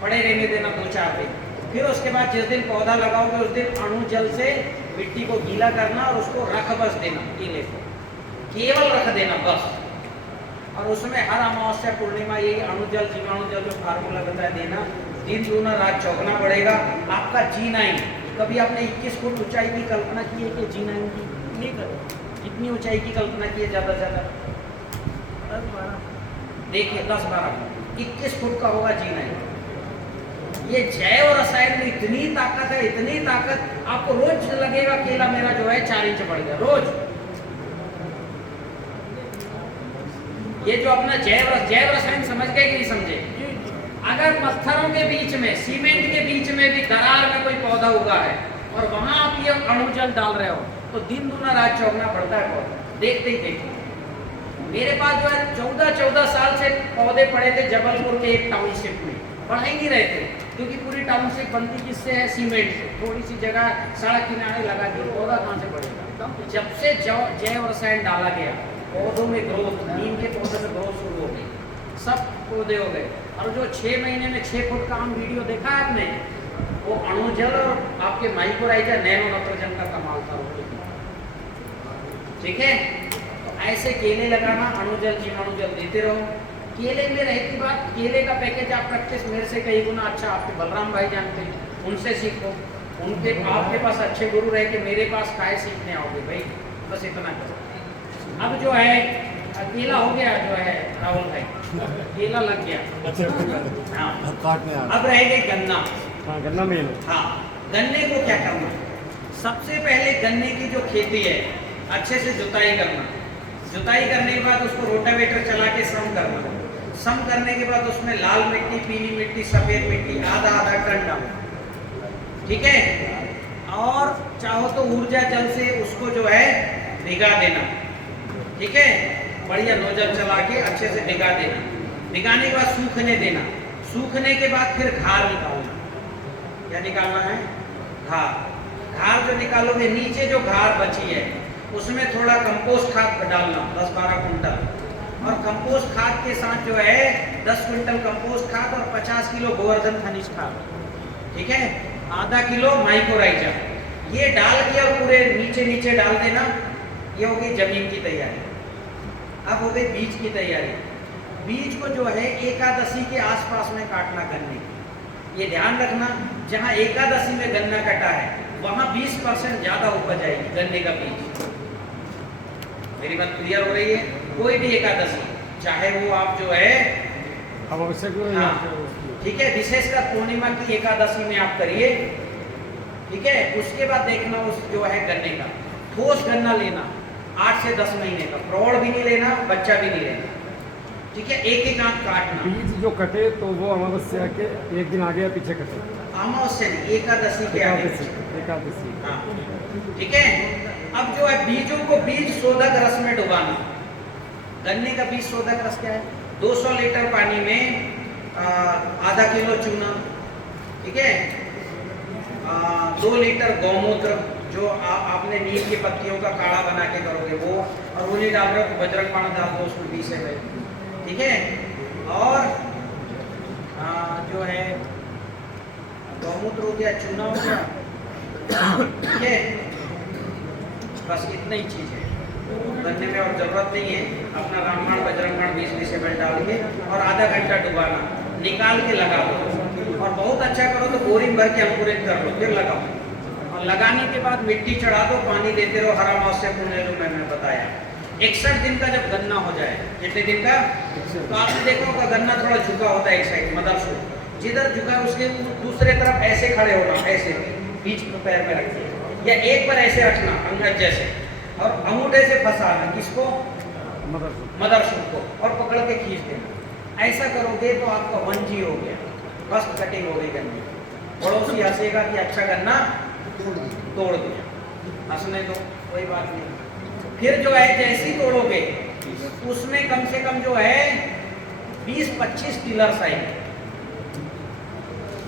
पड़े रहने देना 2-4 दिन। फिर उसके बाद जिस दिन पौधा लगाओगे उस दिन अणु जल से मिट्टी को गीला करना और उसको रख बस देना, कीले को केवल रख देना बस। और उसमें हर अमावस्या पूर्णिमा यही अणु जल जीवाणु जल जो फार्मूला बताया देना। दिन दूना रात चौगना बढ़ेगा आपका G9। कभी आपने 21 फुट ऊंचाई की कल्पना की है कि G9 की? नहीं करो। कितनी ऊंचाई की कल्पना की है ज़्यादा से ज़्यादा? 10-12। देखिए 10-12 फुट, 21 फुट का होगा G9। ये जैव रसायन में इतनी ताकत है, इतनी ताकत, आपको रोज लगेगा केला मेरा जो है 4 इंच बढ़ गया रोज। ये जो अपना जैव रसायन समझ गए कि नहीं समझे? अगर पत्थरों के बीच में, सीमेंट के बीच में भी दरार में कोई पौधा उगा है और वहां आप ये अणु जल डाल रहे हो तो दिन दूना रात चौगना बढ़ता है पौधा। देखते ही देखते मेरे पास जो है 14 साल से पौधे पड़े थे जबलपुर के एक टाउनशिप में, बढ़ा ही नहीं रहे थे क्योंकि पूरी टाउनशिप बनती किससे है? सीमेंट से। थोड़ी सी जगह सड़क किनारे लगा दी, पौधा कहाँ से बढ़ेगा? जब से जैव रसायन डाला गया पौधों में ग्रोथ, नीम के पौधे में ग्रोथ शुरू हो गई, सब पौधे हो गए। और जो 6 महीने में 6 फुट का आम वीडियो देखा है आपने, वो अणु जल और आपके माइक्रोराइजा नैनो नाइट्रोजन का कमाल था। ठीक है, तो ऐसे केले लगाना, अणु जल जीवाणु जल देते रहो। केले में रहती बात, केले का पैकेज आप प्रैक्टिस मेरे से कई गुना अच्छा आपके बलराम भाई जानते हैं, उनसे सीखो। उनके आपके पास अच्छे गुरु रहे कि मेरे पास काहे सीखने आओगे भाई, बस इतना करो। अब जो है केला हो गया, जो है राहुल भाई केला लग गया। हाँ, अब रह गई गन्ना। हाँ, गन्ना मेन। हाँ, गन्ने को क्या करना? सबसे पहले गन्ने की जो खेती है अच्छे से जुताई करना। जुताई करने के बाद उसको रोटावेटर चला के सम करना। सम करने के बाद उसमें लाल मिट्टी, पीली मिट्टी, सफेद मिट्टी आधा टन डालना। ठीक है, और चाहो तो ऊर्जा जल से उसको जो है भिगा देना। ठीक है, बढ़िया नोजल चला के अच्छे से भिगा देना। भिगाने के बाद सूखने देना। सूखने के बाद फिर घार निकालना। क्या निकालना है? घार। घार जो निकालोगे, नीचे जो घार बची है उसमें थोड़ा कंपोस्ट खाद डालना, 10-12 कुंटल। और कंपोस्ट खाद के साथ जो है 10 क्विंटल कंपोस्ट खाद और 50 किलो गोवर्धन खनिज खाद। ठीक है, आधा किलो माइक्रोराइजा, ये डाल के और पूरे नीचे डाल देना। ये हो गई जमीन की तैयारी। अब हो गई बीज की तैयारी। बीज को जो है एकादशी के आसपास में काटना गन्ने की। ये ध्यान रखना, जहाँ एकादशी में गन्ना कटा है वहाँ 20% ज्यादा उपज आएगी गन्ने का बीज। मेरी बात क्लियर हो रही है? कोई भी एकादशी, चाहे वो आप जो है ठीक है, विशेषकर पूर्णिमा की एकादशी में आप करिए। ठीक है, उसके बाद देखना उस जो है गन्ने का ठोस गन्ना लेना, 8 से 10 महीने का, प्रौढ़ भी नहीं लेना, बच्चा भी नहीं लेना। ठीक है, एक आंख काटना। बीज जो कटे तो वो अमावस्या के एक दिन आगे या पीछे कटे? अमावस्या नहीं, एकादशी के आगे। एकादशी। हाँ, ठीक है। अब जो है बीजों को बीज शोधक रस में डुबाना। गन्ने का बीज शोधक रस क्या है? 200 लीटर पानी में आधा किलो चूना, ठीक है, 2 लीटर गौमूत्र, जो आपने नीम की पत्तियों का काढ़ा बना के करोगे वो, और वो नहीं डाल रहे तो बजरंग बाण डाल दो उसमें 20 ml, ठीक है। और जो है गौमूत्र हो गया, चूना हो गया, ठीक है, बस इतना ही चीज है गन्ने में, और जरूरत नहीं है। अपना रामबाण बजरंग बाण 20 ml डाल के और आधा घंटा डुबाना, निकाल के लगा दो, और बहुत अच्छा करो तो बोरिंग भर के अंकुरित कर लो, फिर लगाओ। और लगाने के बाद मिट्टी चढ़ा दो, पानी देते रहो, हरा मौसम पुण्य जो मैंने बताया। 61 दिन का जब गन्ना हो जाए, कितने दिन का, तो आपने देखा होगा गन्ना थोड़ा झुका होता है एक साइड, मदरसूर जिधर झुका है उसके दूसरे तरफ ऐसे खड़े होना, ऐसे बीच में पैर में रखिए, या एक पर ऐसे रखना अंगूठे जैसे, और अंगूठे से फंसाना किसको, मदरसूर को, और पकड़ के खींच देना। ऐसा करोगे तो आपका 1G हो गया, फर्स्ट कटिंग हो गई गन्ने। पड़ोसी हंसेगा कि अच्छा गन्ना तोड़ दिया, हंसने दो, कोई बात नहीं। फिर जो है जैसी तोड़ोगे उसमें कम से कम जो है 20-25 टिलर्स आएंगे,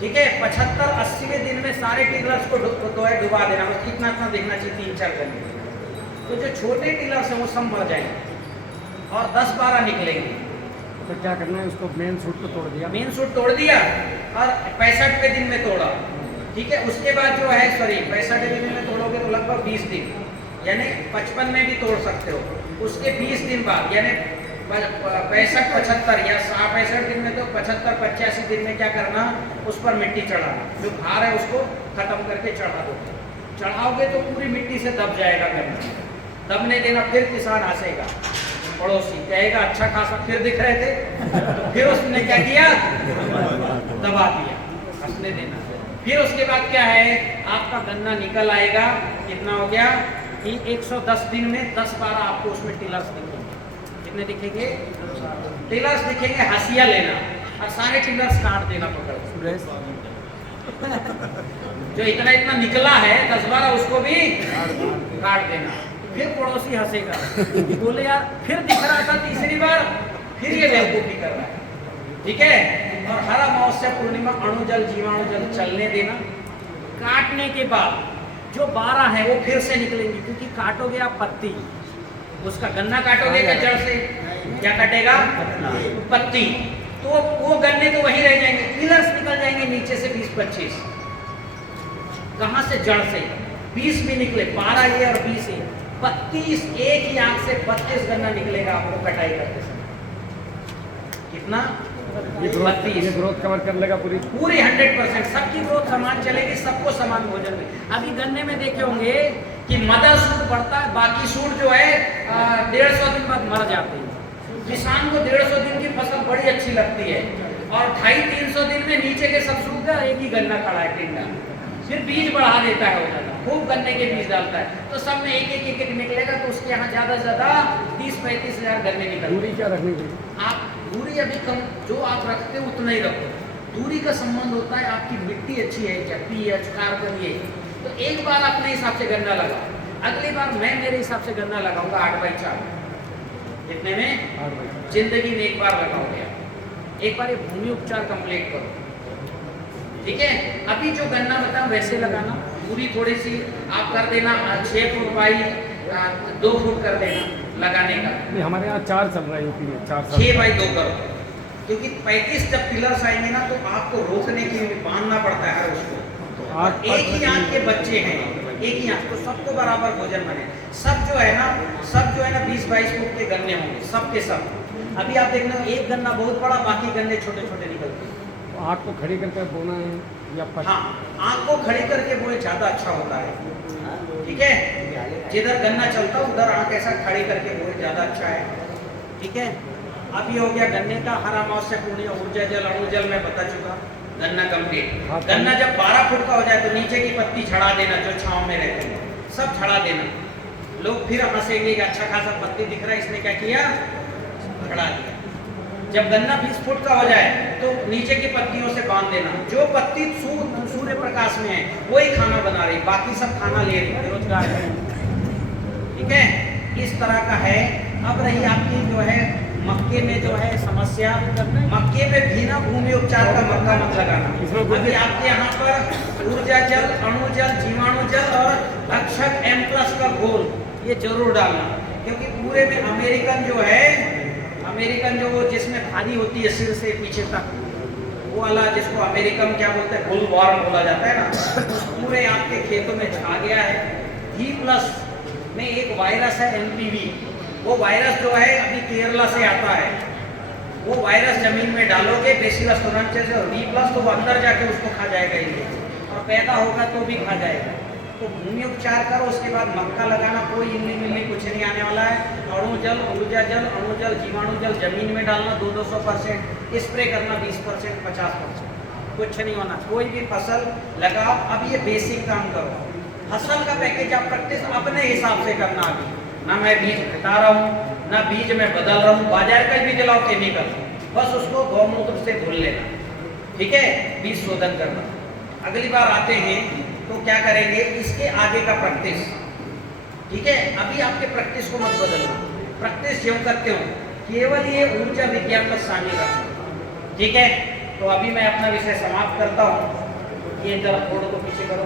ठीक है। 75-80वें दिन में सारे टिलर्स को डुबा देना, बस कितना इतना देखना चाहिए, 3-4 गन्ने। तो जो छोटे टिलर्स हैं वो सब मर जाएंगे और 10-12 निकलेंगे। तो क्या करना है, उसको मेन सूट को तोड़ दिया, मेन सूट तोड़ दिया और 65वें दिन में तोड़ा, ठीक है। उसके बाद जो है 65वें दिन में तोड़ोगे तो लगभग 20 दिन, यानी 55 में भी तोड़ सकते हो। उसके 20 दिन बाद यानी 65-75 या 65 दिन में, तो 75-85 दिन में क्या करना, उस पर मिट्टी चढ़ाना, जो भार है उसको खत्म करके चढ़ा दो। चढ़ाओगे तो पूरी मिट्टी से दब जाएगा गन्ना, दबने देना। फिर किसान हंसेगा, पड़ोसी कहेगा अच्छा खासा फिर दिख रहे थे, तो फिर उसने क्या किया, दबा दिया, हंसने देना। फिर उसके बाद क्या है, आपका गन्ना निकल आएगा, कितना हो गया कि 110 दिन में 10-12 आपको उसमें टिलर्स दिखेंगे। कितने दिखेंगे, टिलर्स दिखेंगे। हंसिया लेना और सारे टिलर्स काट देना पकड़, जो इतना इतना निकला है 10-12 उसको भी काट देना। फिर पड़ोसी हंसेगा, बोले यार फिर दिख रहा था तीसरी बार, फिर ये बेवकूफी कर रहा है, ठीक है। और हर अमावस्या पूर्णिमा अणुजल जीवाणु जल चलने देना। काटने के बाद जो 12 है वो फिर से निकलेंगे, क्योंकि काटोगे आप पत्ती, उसका गन्ना काटोगे क्या जड़ से, क्या कटेगा, पत्ती, तो वो गन्ने तो वहीं रह जाएंगे, टिलर्स निकल जाएंगे नीचे से 20-25। कहां से, जड़ से 20 भी निकले, 12 ये और 20 ये, 32, एक ही आंख से 32 गन्ना निकलेगा आपको कटाई करते समय। कितना, ये ग्रोथ कवर कर लेगा पूरी 100%। सबकी ग्रोथ समान चलेगी, सबको समान भोजन में। अभी गन्ने में देखे होंगे कि मदर सूट बढ़ता है, बाकी सूट जो है 150 दिन बाद मर जाते हैं। किसान को 150 दिन की फसल बड़ी अच्छी लगती है, और 250-300 दिन में नीचे के सब सूख गया, एक ही गन्ना खड़ा है टिंडा, फिर बीज बढ़ा देता है, वो खूब गन्ने के बीज डालता है, तो सब में एक एक निकलेगा, तो उसके यहाँ ज्यादा से ज्यादा 30-35 हजार गन्ने निकलते। दूरी क्या रखनी चाहिए, आप दूरी अभी कम, जो आप रखते हो उतना ही रखो। दूरी का संबंध होता है आपकी मिट्टी अच्छी है क्या, पीएच, कार्बन, ये, तो एक बार अपने हिसाब से गन्ना लगाओ, अगली बार मैं मेरे हिसाब से गन्ना लगाऊंगा 8x4। कितने में, 8 बजे। जिंदगी में एक बार लगाओगे आप, एक बार ये भूमि उपचार कंप्लीट करो, ठीक है। अभी जो गन्ना बताऊं वैसे लगाना, पूरी थोड़ी सी आप कर देना, 6 फुट बाई 2 फुट कर देना लगाने का। नहीं, हमारे यहाँ 4 चल रहा है यूपी में, 4 6 बाई 2 करो, क्योंकि 35 जब पिलर्स आएंगे ना तो आपको रोकने के लिए बांधना पड़ता है उसको। आठ एक ही आंख के बच्चे हैं, एक ही आंख, तो सबको बराबर भोजन बने। सब जो है ना 20-22 फुट के गन्ने होंगे, सब के सब। अभी आप देखना एक गन्ना बहुत बड़ा, बाकी गन्ने छोटे छोटे निकलते हैं। आँख को खड़ी करके बोना है या हाँ, आंख को खड़ी करके बोए ज्यादा अच्छा होता है, ठीक है। जिधर गन्ना चलता है उधर आंख ऐसा खड़ी करके बोए ज्यादा अच्छा है, ठीक है। अब ये हो गया गन्ने का। हर अमावस्या पूर्णिमा ऊर्जा जल अणु जल में बता चुका, गन्ना कंप्लीट। गन्ना जब 12 फुट का हो जाए तो नीचे की पत्ती छड़ा देना, जो छांव में रहते हैं सब छड़ा देना। लोग फिर हंसेंगे कि अच्छा खासा पत्ती दिख रहा है, इसने क्या किया, छड़ा दिया। जब गन्ना 20 फुट का हो जाए तो नीचे की पत्तियों से बांध देना। जो पत्ती सूर्य प्रकाश में है वही खाना बना रही, बाकी सब खाना ले रही, बेरोजगार है। ठीक है, इस तरह का है। अब रही आपकी जो है मक्के में जो है समस्या, मक्के में भी ना भूमि उपचार का मक्का मत लगाना। अभी आपके यहाँ पर ऊर्जा जल, अणु जल, जीवाणु जल और भक्षक M+ का घोल ये जरूर डालना, क्योंकि पूरे में अमेरिकन जो है, अमेरिकन जो वो जिसमें भारी होती है सिर से पीछे तक, वो वाला जिसको अमेरिकन क्या बोलते हैं, बुलवॉर्म बोला जाता है ना, पूरे आपके खेतों में छा गया है। V+ में एक वायरस है NPV, वो वायरस जो है अभी केरला से आता है। वो वायरस जमीन में डालोगे बेसिलस तुरंचेस और V+ तो वो अंदर जाके उसको खा जाएगा ये, और पैदा होगा तो भी खा जाएगा। तो भूमि उपचार करो, उसके बाद मक्का लगाना, कोई इल्ली मिल्ली कुछ नहीं आने वाला है। अणु जल, ऊर्जा जल, अणु जल, जीवाणु जल जमीन में डालना 200%, स्प्रे करना 20%, 50%, कुछ नहीं होना। कोई भी फसल लगाओ, अब ये बेसिक काम करो। फसल का पैकेज आप प्रैक्टिस अपने हिसाब से करना। अभी ना मैं बीज हटा रहा हूँ, ना बीज में बदल रहा हूँ, बाजार का भी दिलाओ केमिकल, बस उसको गौमूत्र से धुल लेना, ठीक है, बीज शोधन करना। अगली बार आते हैं तो क्या करेंगे, इसके आगे का प्रैक्टिस, ठीक है। अभी आपके प्रैक्टिस को मत बदलना, प्रैक्टिस क्यों करते हो, केवल ये ऊर्जा विज्ञान पर शामिल रखना, ठीक है। तो अभी मैं अपना विषय समाप्त करता हूँ। ये जरा फोटो को पीछे करो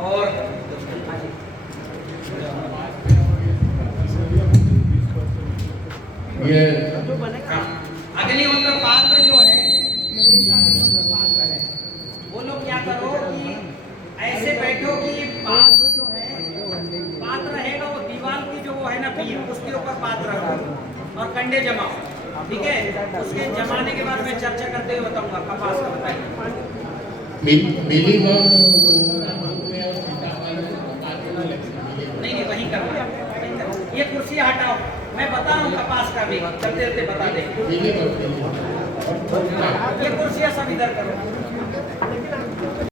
और ये अग्निहोत्र पात्र जो है, इनका अग्निहोत्र पात्र है, वो लोग क्या करो कि ऐसे बैठो कि पात्र जो है, पात्र रहेगा वो दीवार की जो वो है ना बीम, उसके ऊपर पात्र रखो और कंडे जमाओ, ठीक है। उसके जमाने के बाद मैं चर्चा करते हुए बताऊंगा कपास का। बताइए नहीं वहीं करना, ये कुर्सी हटाओ, मैं बता रहा हूँ कपास का भी चलते चलते बता देंगे। ये कुर्सियाँ सब इधर करो।